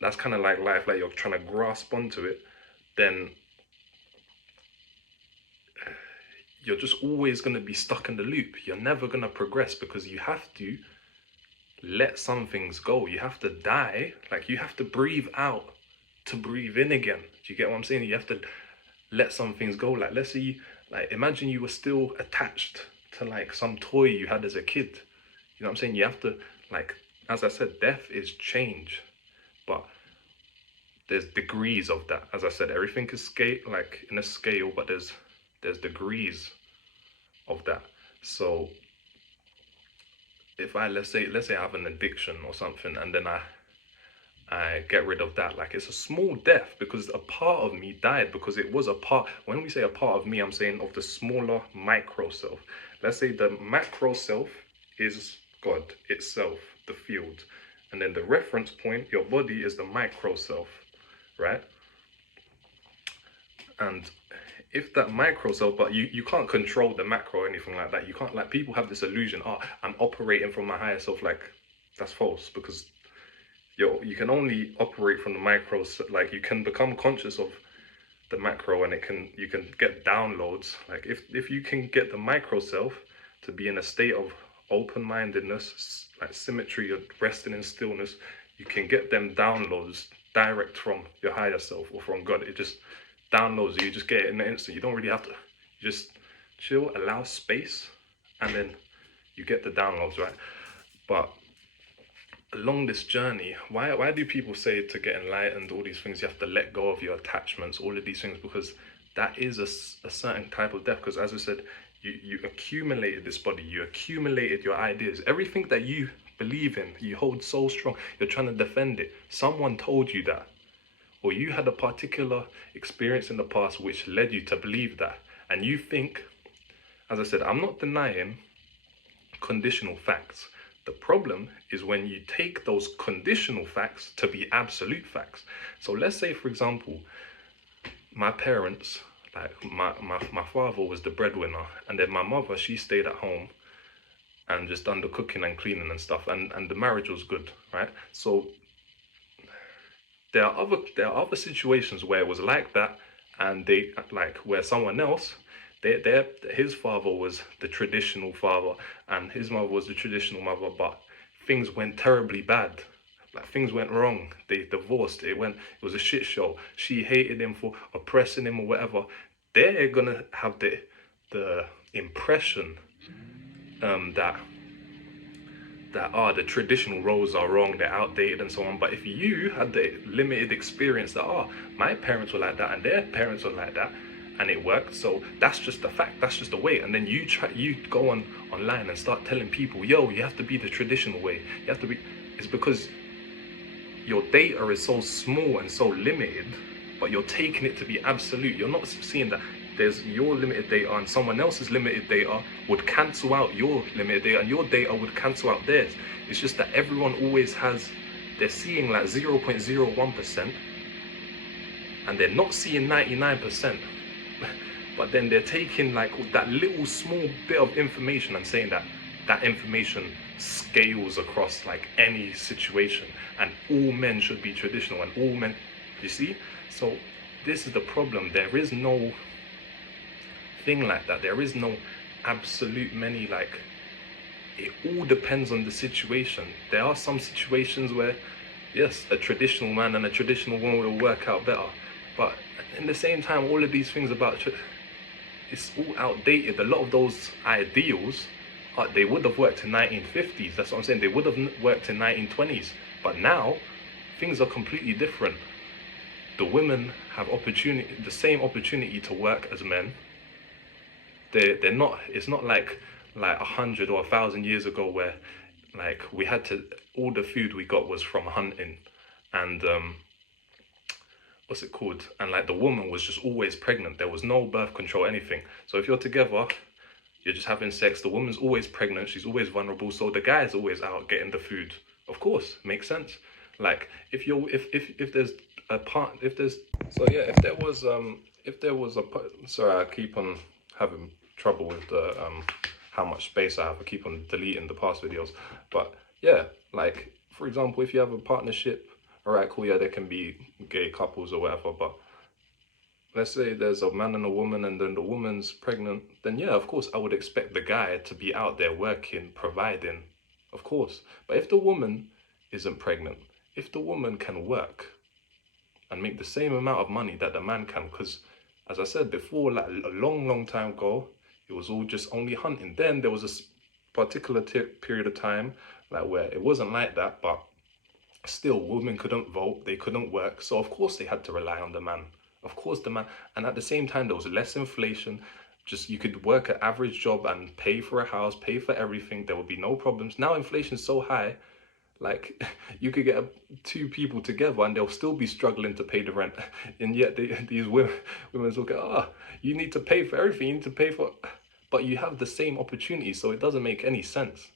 that's kind of like life, like you're trying to grasp onto it, then you're just always going to be stuck in the loop. You're never going to progress, because you have to let some things go. You have to die. Like, you have to breathe out to breathe in again. Do you get what I'm saying? You have to let some things go. Like, let's say, like, imagine you were still attached to like some toy you had as a kid. You know what I'm saying? You have to, like, as I said, death is change, but there's degrees of that. As I said, everything is scale, like in a scale, but there's degrees of that. So if let's say I have an addiction or something, and then I get rid of that, like, it's a small death, because a part of me died, because it was a part. When we say a part of me, I'm saying of the smaller micro self. Let's say the macro self is God itself, the field, and then the reference point, your body, is the micro self, right? And if that micro self, but you can't control the macro or anything like that. You can't, like, people have this illusion, oh, I'm operating from my higher self. Like, that's false, because you can only operate from the micro. Like, you can become conscious of the macro, and you can get downloads. Like, if you can get the micro self to be in a state of open-mindedness, like symmetry, you're resting in stillness, you can get them downloads direct from your higher self or from God. It just downloads you. Just get it in an instant. You don't really have to. You just chill, allow space, and then you get the downloads, right? But along this journey, why do people say to get enlightened, all these things, you have to let go of your attachments, all of these things? Because that is a certain type of death. Because as I said, you accumulated this body, you accumulated your ideas, everything that you believe in, you hold so strong, you're trying to defend it. Someone told you that, or you had a particular experience in the past which led you to believe that, and you think, as I said, I'm not denying conditional facts. The problem is when you take those conditional facts to be absolute facts. So let's say, for example, my parents, like my father was the breadwinner, and then my mother, she stayed at home and just done the cooking and cleaning and stuff, and the marriage was good, right? So there are other situations where it was like that, and they, like, where someone else, his father was the traditional father and his mother was the traditional mother, but things went terribly bad. like things went wrong, they divorced, it was a shit show, she hated him for oppressing him or whatever, they're gonna have the impression that the traditional roles are wrong, they're outdated and so on. But if you had the limited experience that my parents were like that and their parents were like that, and it worked, so that's just the fact, that's just the way, and then you go online and start telling people, yo, you have to be the traditional way, you have to be, it's because your data is so small and so limited, but you're taking it to be absolute. You're not seeing that there's your limited data and someone else's limited data would cancel out your limited data and your data would cancel out theirs. It's just that everyone always has, they're seeing like 0.01% and they're not seeing 99%. But then they're taking like that little small bit of information and saying that that information scales across like any situation and all men should be traditional and all men, you see? So this is the problem. There is no thing like that. There is no absolute many, like, it all depends on the situation. There are some situations where yes, a traditional man and a traditional woman will work out better, but in the same time, all of these things about it's all outdated. A lot of those ideals, they would have worked in 1950s. That's what I'm saying. They would have worked in 1920s. But now, things are completely different. The women have the same opportunity to work as men. They're not. It's not like 100 or 1,000 years ago where, like, we had to. All the food we got was from hunting, and what's it called? And like the woman was just always pregnant. There was no birth control, anything. So if you're together, you're just having sex, the woman's always pregnant, she's always vulnerable, so the guy's always out getting the food. Of course, makes sense. Like if there's a part, if there's, so yeah, if there was a, sorry, I keep on having trouble with the how much space I have. I keep on deleting the past videos. But yeah, like for example, if you have a partnership, all right, cool, yeah, there can be gay couples or whatever, but let's say there's a man and a woman and then the woman's pregnant, then yeah, of course, I would expect the guy to be out there working, providing, of course. But if the woman isn't pregnant, if the woman can work and make the same amount of money that the man can, because as I said before, like a long time ago, it was all just only hunting. Then there was a particular period of time like where it wasn't like that, but still women couldn't vote, they couldn't work, so of course they had to rely on the man. Of course the man, and at the same time there was less inflation, just you could work an average job and pay for a house, pay for everything, there would be no problems. Now inflation's so high, like you could get two people together and they'll still be struggling to pay the rent, and yet these women will go, you need to pay for everything, you need to pay for, but you have the same opportunity, so it doesn't make any sense.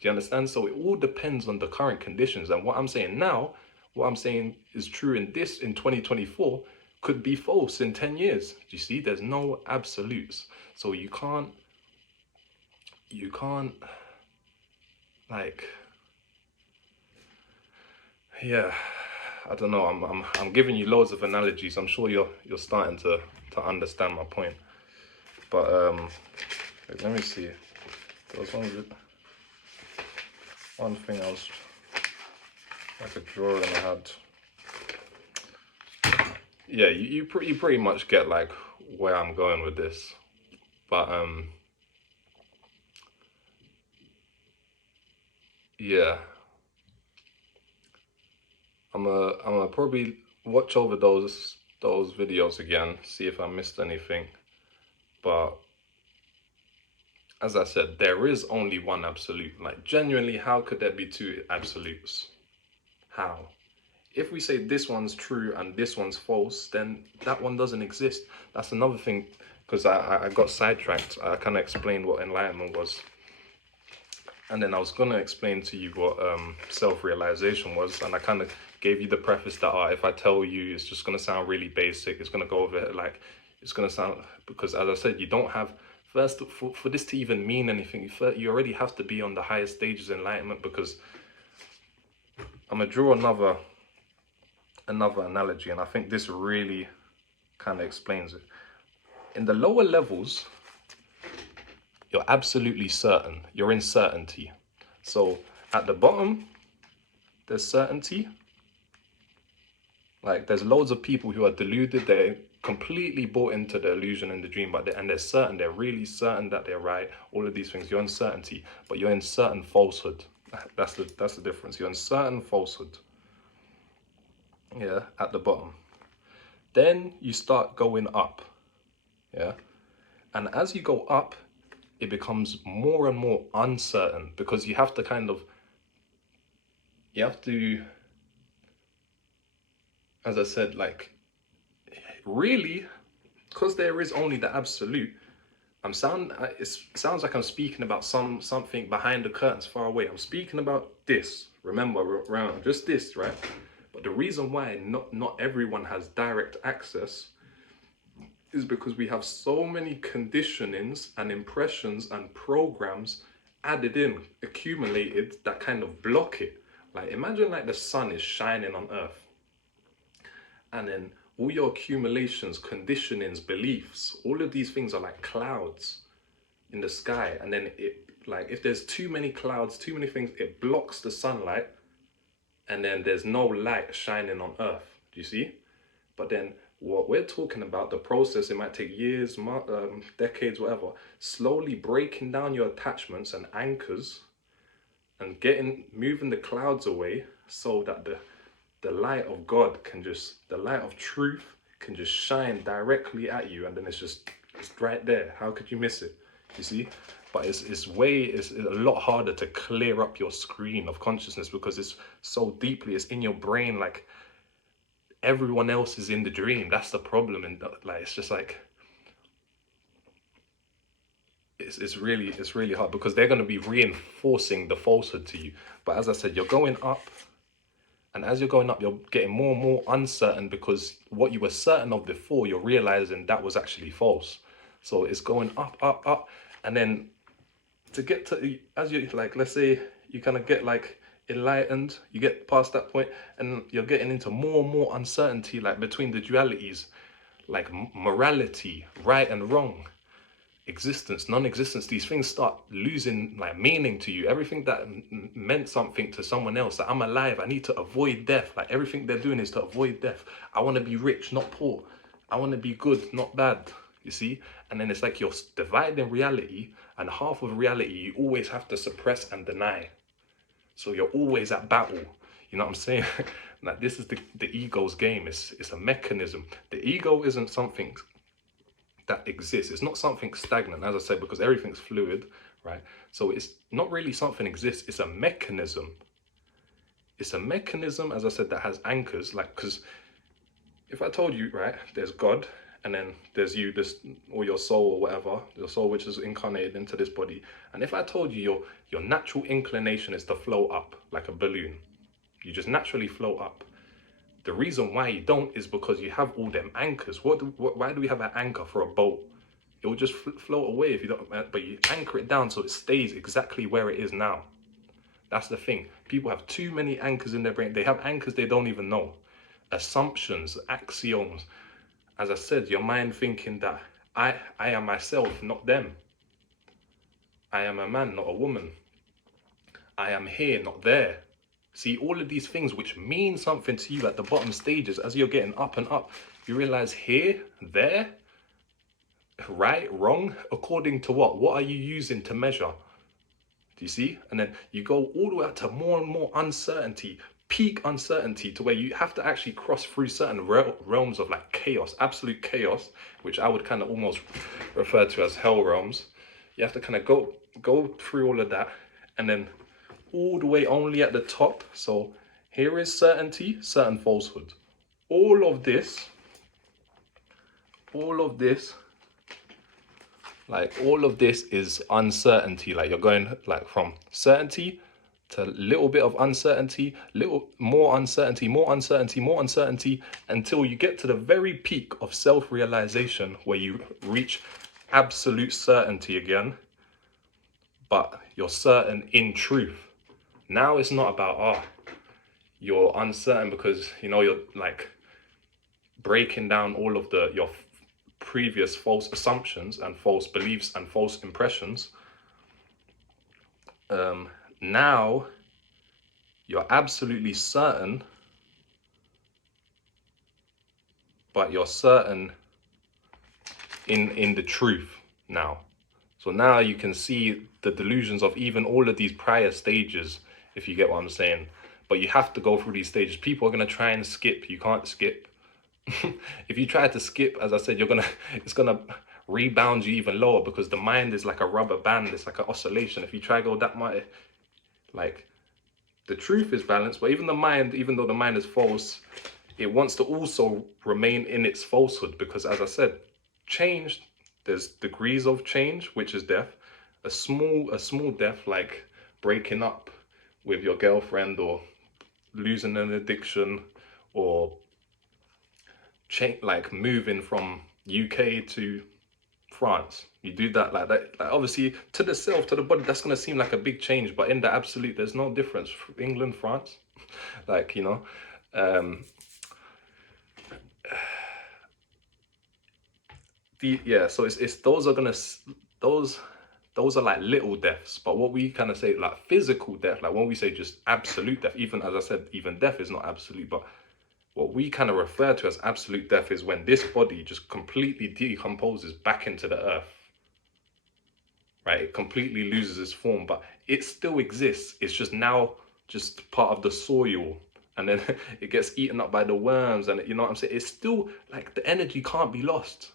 Do you understand? So it all depends on the current conditions. And what I'm saying now, what I'm saying is true in 2024 could be false in 10 years. Do you see? There's no absolutes. So you can't like, yeah, I don't know. I'm giving you loads of analogies. I'm sure you're starting to understand my point. But wait, let me see. There was one thing I was like a drawing I had. Yeah, you pretty much get like where I'm going with this, but yeah, I'm gonna probably watch over those videos again, see if I missed anything. But as I said, there is only one absolute. Like genuinely, how could there be two absolutes? How? If we say this one's true and this one's false, then that one doesn't exist. That's another thing, because I got sidetracked. I kind of explained what enlightenment was. And then I was going to explain to you what self-realization was. And I kind of gave you the preface that if I tell you, it's just going to sound really basic. It's going to go over it like, it's going to sound, because as I said, you don't have, first, for this to even mean anything, you already have to be on the highest stages of enlightenment, because I'm going to draw another analogy, and I think this really kind of explains it. In the lower levels, you're absolutely certain, you're in certainty. So at the bottom, there's certainty. Like there's loads of people who are deluded, they're completely bought into the illusion and the dream, and they're certain, they're really certain that they're right. All of these things, you're in certainty, but you're in certain falsehood. That's the difference. You're in certain falsehood. Yeah, at the bottom. Then you start going up. Yeah. And as you go up, it becomes more and more uncertain because you have to as I said, like, really, because there is only the absolute. It sounds like I'm speaking about something behind the curtains far away. I'm speaking about this. Remember, around just this, right? But the reason why not everyone has direct access is because we have so many conditionings and impressions and programs added in, accumulated, that kind of block it. Like imagine like the sun is shining on Earth, and then all your accumulations, conditionings, beliefs, all of these things are like clouds in the sky, and then it, like, if there's too many clouds, too many things, it blocks the sunlight, and then there's no light shining on Earth. Do you see? But then what we're talking about, the process, it might take years, decades, whatever, slowly breaking down your attachments and anchors and moving the clouds away so that the light of God can just, the light of truth can just shine directly at you, and then it's right there. How could you miss it? You see? But it's a lot harder to clear up your screen of consciousness because it's so deeply, it's in your brain. Like everyone else is in the dream. That's the problem. And like, it's just like, it's really hard because they're going to be reinforcing the falsehood to you. But as I said, you're going up, and as you're going up, you're getting more and more uncertain because what you were certain of before, you're realizing that was actually false. So it's going up, up, up, and then to get to, as you, like, let's say you kind of get like enlightened, you get past that point, and you're getting into more and more uncertainty, like between the dualities, like morality, right and wrong, existence, non-existence. These things start losing like meaning to you. Everything that meant something to someone else, like I'm alive, I need to avoid death, like everything they're doing is to avoid death. I want to be rich, not poor. I want to be good, not bad. You see? And then it's like you're dividing reality, and half of reality you always have to suppress and deny. So you're always at battle. You know what I'm saying? Like this is the ego's game. It's a mechanism. The ego isn't something that exists. It's not something stagnant, as I said, because everything's fluid, right? So it's not really something exists. It's a mechanism. It's a mechanism, as I said, that has anchors. Like, because if I told you, right, there's God, and then there's you, this, or your soul, or whatever, your soul which is incarnated into this body. And if I told you your natural inclination is to float up like a balloon, you just naturally float up. The reason why you don't is because you have all them anchors. Why do we have an anchor for a boat? It will just float away if you don't, but you anchor it down so it stays exactly where it is now. That's the thing. People have too many anchors in their brain. They have anchors they don't even know. Assumptions, axioms. As I said, your mind thinking that I am myself, not them. I am a man, not a woman. I am here, not there. See, all of these things which mean something to you at the bottom stages, as you're getting up and up, you realize here, there, right, wrong, according to what? What are you using to measure? Do you see? And then you go all the way up to more and more uncertainty, peak uncertainty, to where you have to actually cross through certain realms of like chaos, absolute chaos, which I would kind of almost refer to as hell realms. You have to kind of go through all of that, and then all the way only at the top. So here is certainty, certain falsehood. All of this, like all of this is uncertainty. Like you're going like from certainty to a little bit of uncertainty, little more uncertainty, more uncertainty, more uncertainty, until you get to the very peak of self-realization where you reach absolute certainty again, but you're certain in truth. Now it's not about, you're uncertain because, you know, you're like breaking down all of your previous false assumptions and false beliefs and false impressions. Now You're absolutely certain, but you're certain in the truth now. So now you can see the delusions of even all of these prior stages, if you get what I'm saying. But you have to go through these stages. People are going to try and skip. You can't skip. If you try to skip, as I said, it's gonna rebound you even lower, because the mind is like a rubber band. It's like an oscillation. If you try to go that much, like, the truth is balanced, but even the mind, even though the mind is false, it wants to also remain in its falsehood, because as I said, change, there's degrees of change, which is death. A small death, like breaking up with your girlfriend, or losing an addiction, or like moving from UK to France. You do that like that, like obviously to the self, to the body, that's going to seem like a big change, but in the absolute, there's no difference. England, France, like, you know, yeah, so it's those are gonna, those are like little deaths. But what we kind of say, like physical death, like when we say just absolute death, even as I said, even death is not absolute, but what we kind of refer to as absolute death is when this body just completely decomposes back into the earth, right? It completely loses its form, but it still exists. It's just now just part of the soil, and then it gets eaten up by the worms, and you know what I'm saying? It's still like the energy can't be lost.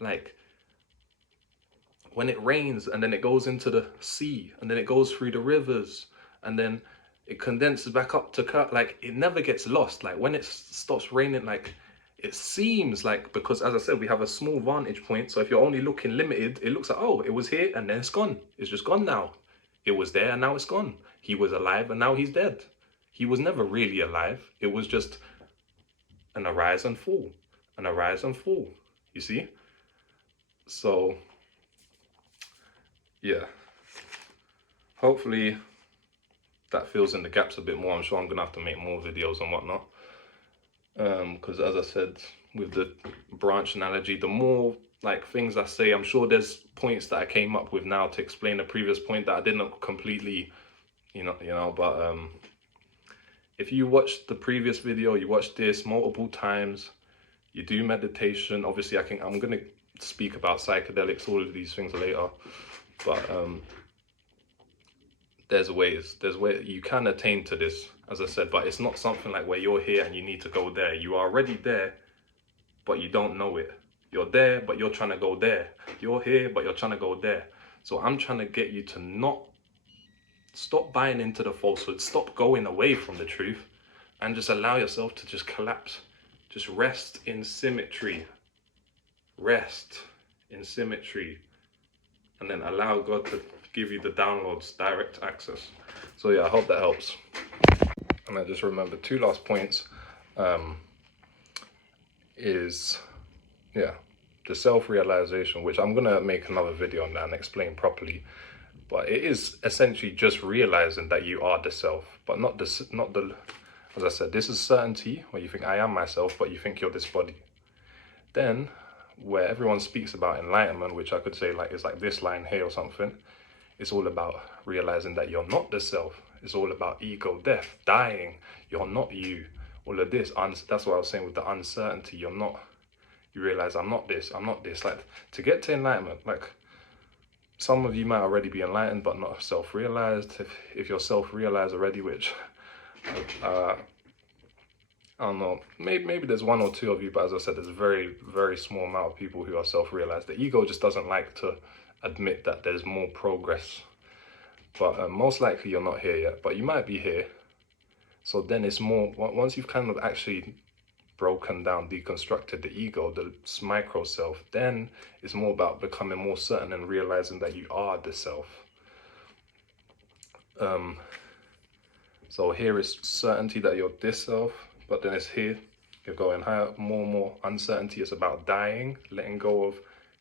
Like when it rains and then it goes into the sea and then it goes through the rivers and then it condenses back up to cut, like it never gets lost. Like when it stops raining, like it seems like, because as I said, we have a small vantage point, so if you're only looking limited, it looks like, oh, it was here and then it's gone. It's just gone now. It was there and now it's gone. He was alive and now he's dead. He was never really alive. It was just an arise and fall, an arise and fall, you see? So yeah, hopefully that fills in the gaps a bit more. I'm sure I'm gonna have to make more videos and whatnot, because as I said, with the branch analogy, the more like things I say, I'm sure there's points that I came up with now to explain the previous point that I didn't completely, but if you watch the previous video, you watch this multiple times, you do meditation, obviously I'm gonna speak about psychedelics, all of these things later, but there's ways you can attain to this, as I said, but it's not something like where you're here and you need to go there. You are already there, but you don't know it. You're there, but you're trying to go there. You're here, but you're trying to go there. So I'm trying to get you to not stop buying into the falsehood, stop going away from the truth, and just allow yourself to just collapse. Just rest in symmetry. Rest in symmetry. And then allow God to give you the downloads, direct access. So yeah, I hope that helps. And I just remember two last points, is, yeah, the self-realization, which I'm gonna make another video on that and explain properly. But it is essentially just realizing that you are the self, but not the, as I said, this is certainty, where you think I am myself, but you think you're this body. Then, where everyone speaks about enlightenment, which I could say like is like this line here or something, it's all about realizing that you're not the self. It's all about ego death, dying. You're not you. All of this, that's what I was saying with the uncertainty. You're not, you realize I'm not this, I'm not this. Like to get to enlightenment, like some of you might already be enlightened but not self-realized. If you're self-realized already, which I don't know, maybe there's one or two of you, but as I said, there's a very, very small amount of people who are self-realized. The ego just doesn't like to admit that there's more progress. But most likely you're not here yet, but you might be here. So then it's more, once you've kind of actually broken down, deconstructed the ego, the micro self, then it's more about becoming more certain and realizing that you are the self. So here is certainty that you're this self, but then it's here, you're going higher, more and more uncertainty. It's about dying, letting go of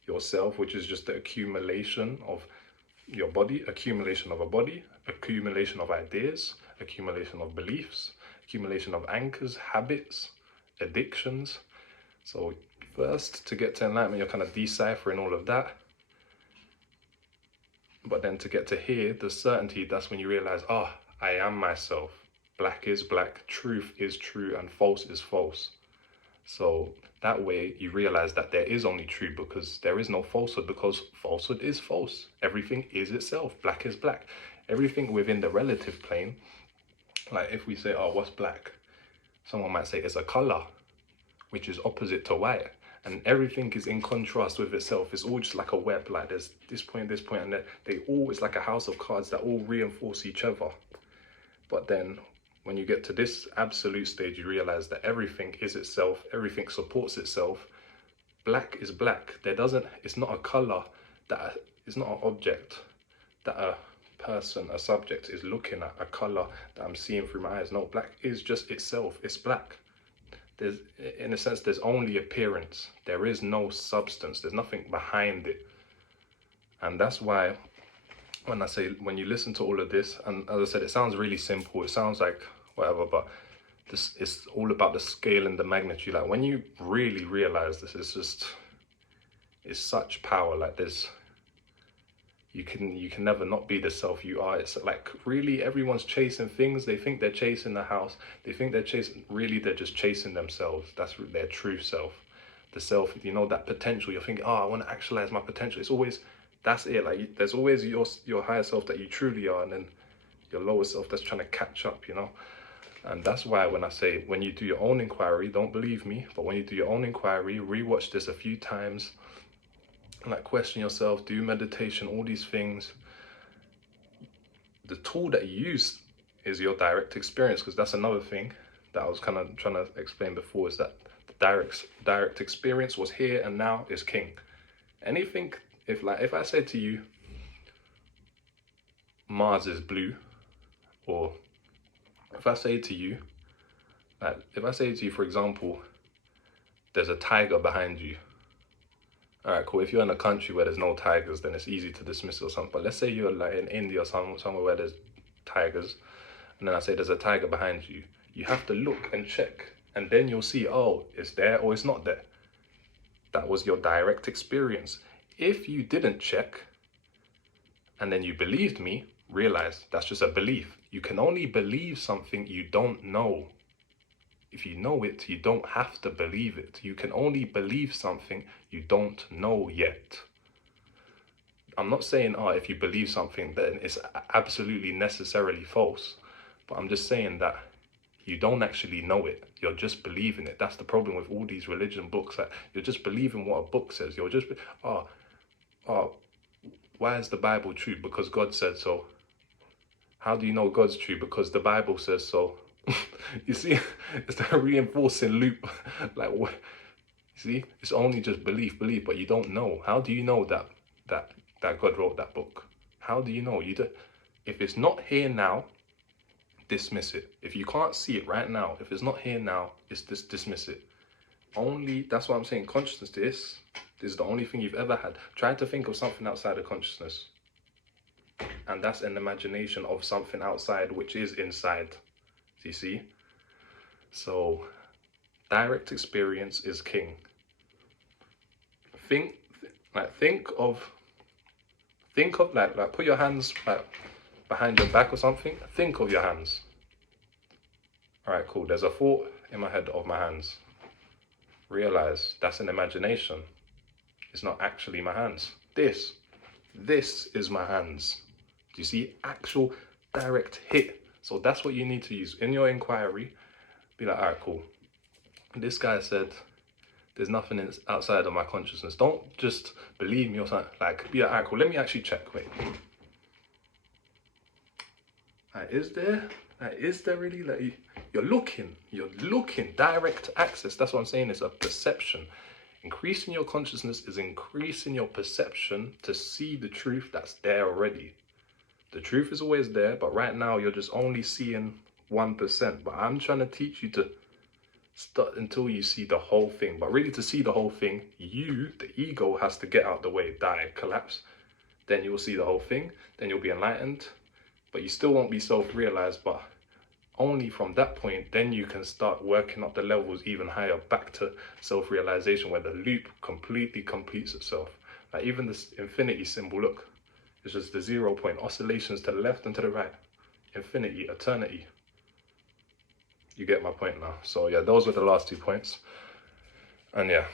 yourself, which is just the accumulation of your body, accumulation of a body, accumulation of ideas, accumulation of beliefs, accumulation of anchors, habits, addictions. So first, to get to enlightenment, you're kind of deciphering all of that. But then to get to here, the certainty, that's when you realize, I am myself. black is black, truth is true, and false is false. So that way you realize that there is only true because there is no falsehood, because falsehood is false. Everything is itself. Black is black. Everything within the relative plane, like if we say, oh, what's black? Someone might say it's a color, which is opposite to white. And everything is in contrast with itself. It's all just like a web. Like there's this point, and they all, it's like a house of cards that all reinforce each other. But then when you get to this absolute stage, you realize that everything is itself, everything supports itself. Black is black. It's not a color, it's not an object that a person, a subject is looking at, a color that I'm seeing through my eyes. No, black is just itself. It's black. There's, in a sense, there's only appearance. There is no substance. There's nothing behind it. And that's why when you listen to all of this, and as I said, it sounds really simple. It sounds like whatever, but this is all about the scale and the magnitude. Like when you really realize this, it's such power. Like you can never not be the self you are. It's like really everyone's chasing things. They think they're chasing the house. They think they're just chasing themselves. That's their true self. The self, that potential. You're thinking, oh, I want to actualize my potential. It's always, that's it. Like there's always your higher self that you truly are, and then your lower self that's trying to catch up, And that's why when I say, when you do your own inquiry, don't believe me, but when you do your own inquiry, rewatch this a few times, like question yourself, do meditation, all these things. The tool that you use is your direct experience, because that's another thing that I was kind of trying to explain before, is that the direct experience was here and now is king. Anything, if I say to you, Mars is blue, or if I say to you, for example, there's a tiger behind you. All right, cool. If you're in a country where there's no tigers, then it's easy to dismiss it or something. But let's say you're like in India or somewhere where there's tigers, and then I say there's a tiger behind you. You have to look and check, and then you'll see, oh, it's there or it's not there. That was your direct experience. If you didn't check, and then you believed me, realize that's just a belief. You can only believe something you don't know. If you know it, you don't have to believe it. You can only believe something you don't know yet. I'm not saying, if you believe something, then it's absolutely necessarily false. But I'm just saying that you don't actually know it. You're just believing it. That's the problem with all these religion books. That you're just believing what a book says. You're just, why is the Bible true? Because God said so. How do you know God's true? Because the Bible says so. You see, it's that reinforcing loop. Like, what? You see, it's only just belief, but you don't know. How do you know that God wrote that book? How do you know? If it's not here now, dismiss it. If you can't see it right now, if it's not here now, dismiss it. That's what I'm saying. Consciousness, this is the only thing you've ever had. Try to think of something outside of consciousness. And that's an imagination of something outside, which is inside. Do you see? So, direct experience is king. Think of like put your hands behind your back or something. Think of your hands. All right, cool. There's a thought in my head of my hands. Realize that's an imagination. It's not actually my hands. This is my hands. Do you see? Actual direct hit. So that's what you need to use in your inquiry. Be like, all right, cool. This guy said there's nothing outside of my consciousness. Don't just believe me or something. Like, be like, all right, cool. Let me actually check. Wait. Is there really? Like, you're looking. Direct access. That's what I'm saying. It's a perception. Increasing your consciousness is increasing your perception to see the truth that's there already. The truth is always there, but right now you're just only seeing 1%. But I'm trying to teach you to start until you see the whole thing. But really, to see the whole thing, the ego has to get out the way, die, collapse. Then you'll see the whole thing. Then you'll be enlightened. But you still won't be self-realized. But only from that point, then you can start working up the levels even higher, back to self-realization, where the loop completely completes itself. Like even this infinity symbol, look. It's just the 0 point, oscillations to the left and to the right. Infinity, eternity. You get my point now. So yeah, those were the last 2 points. And yeah,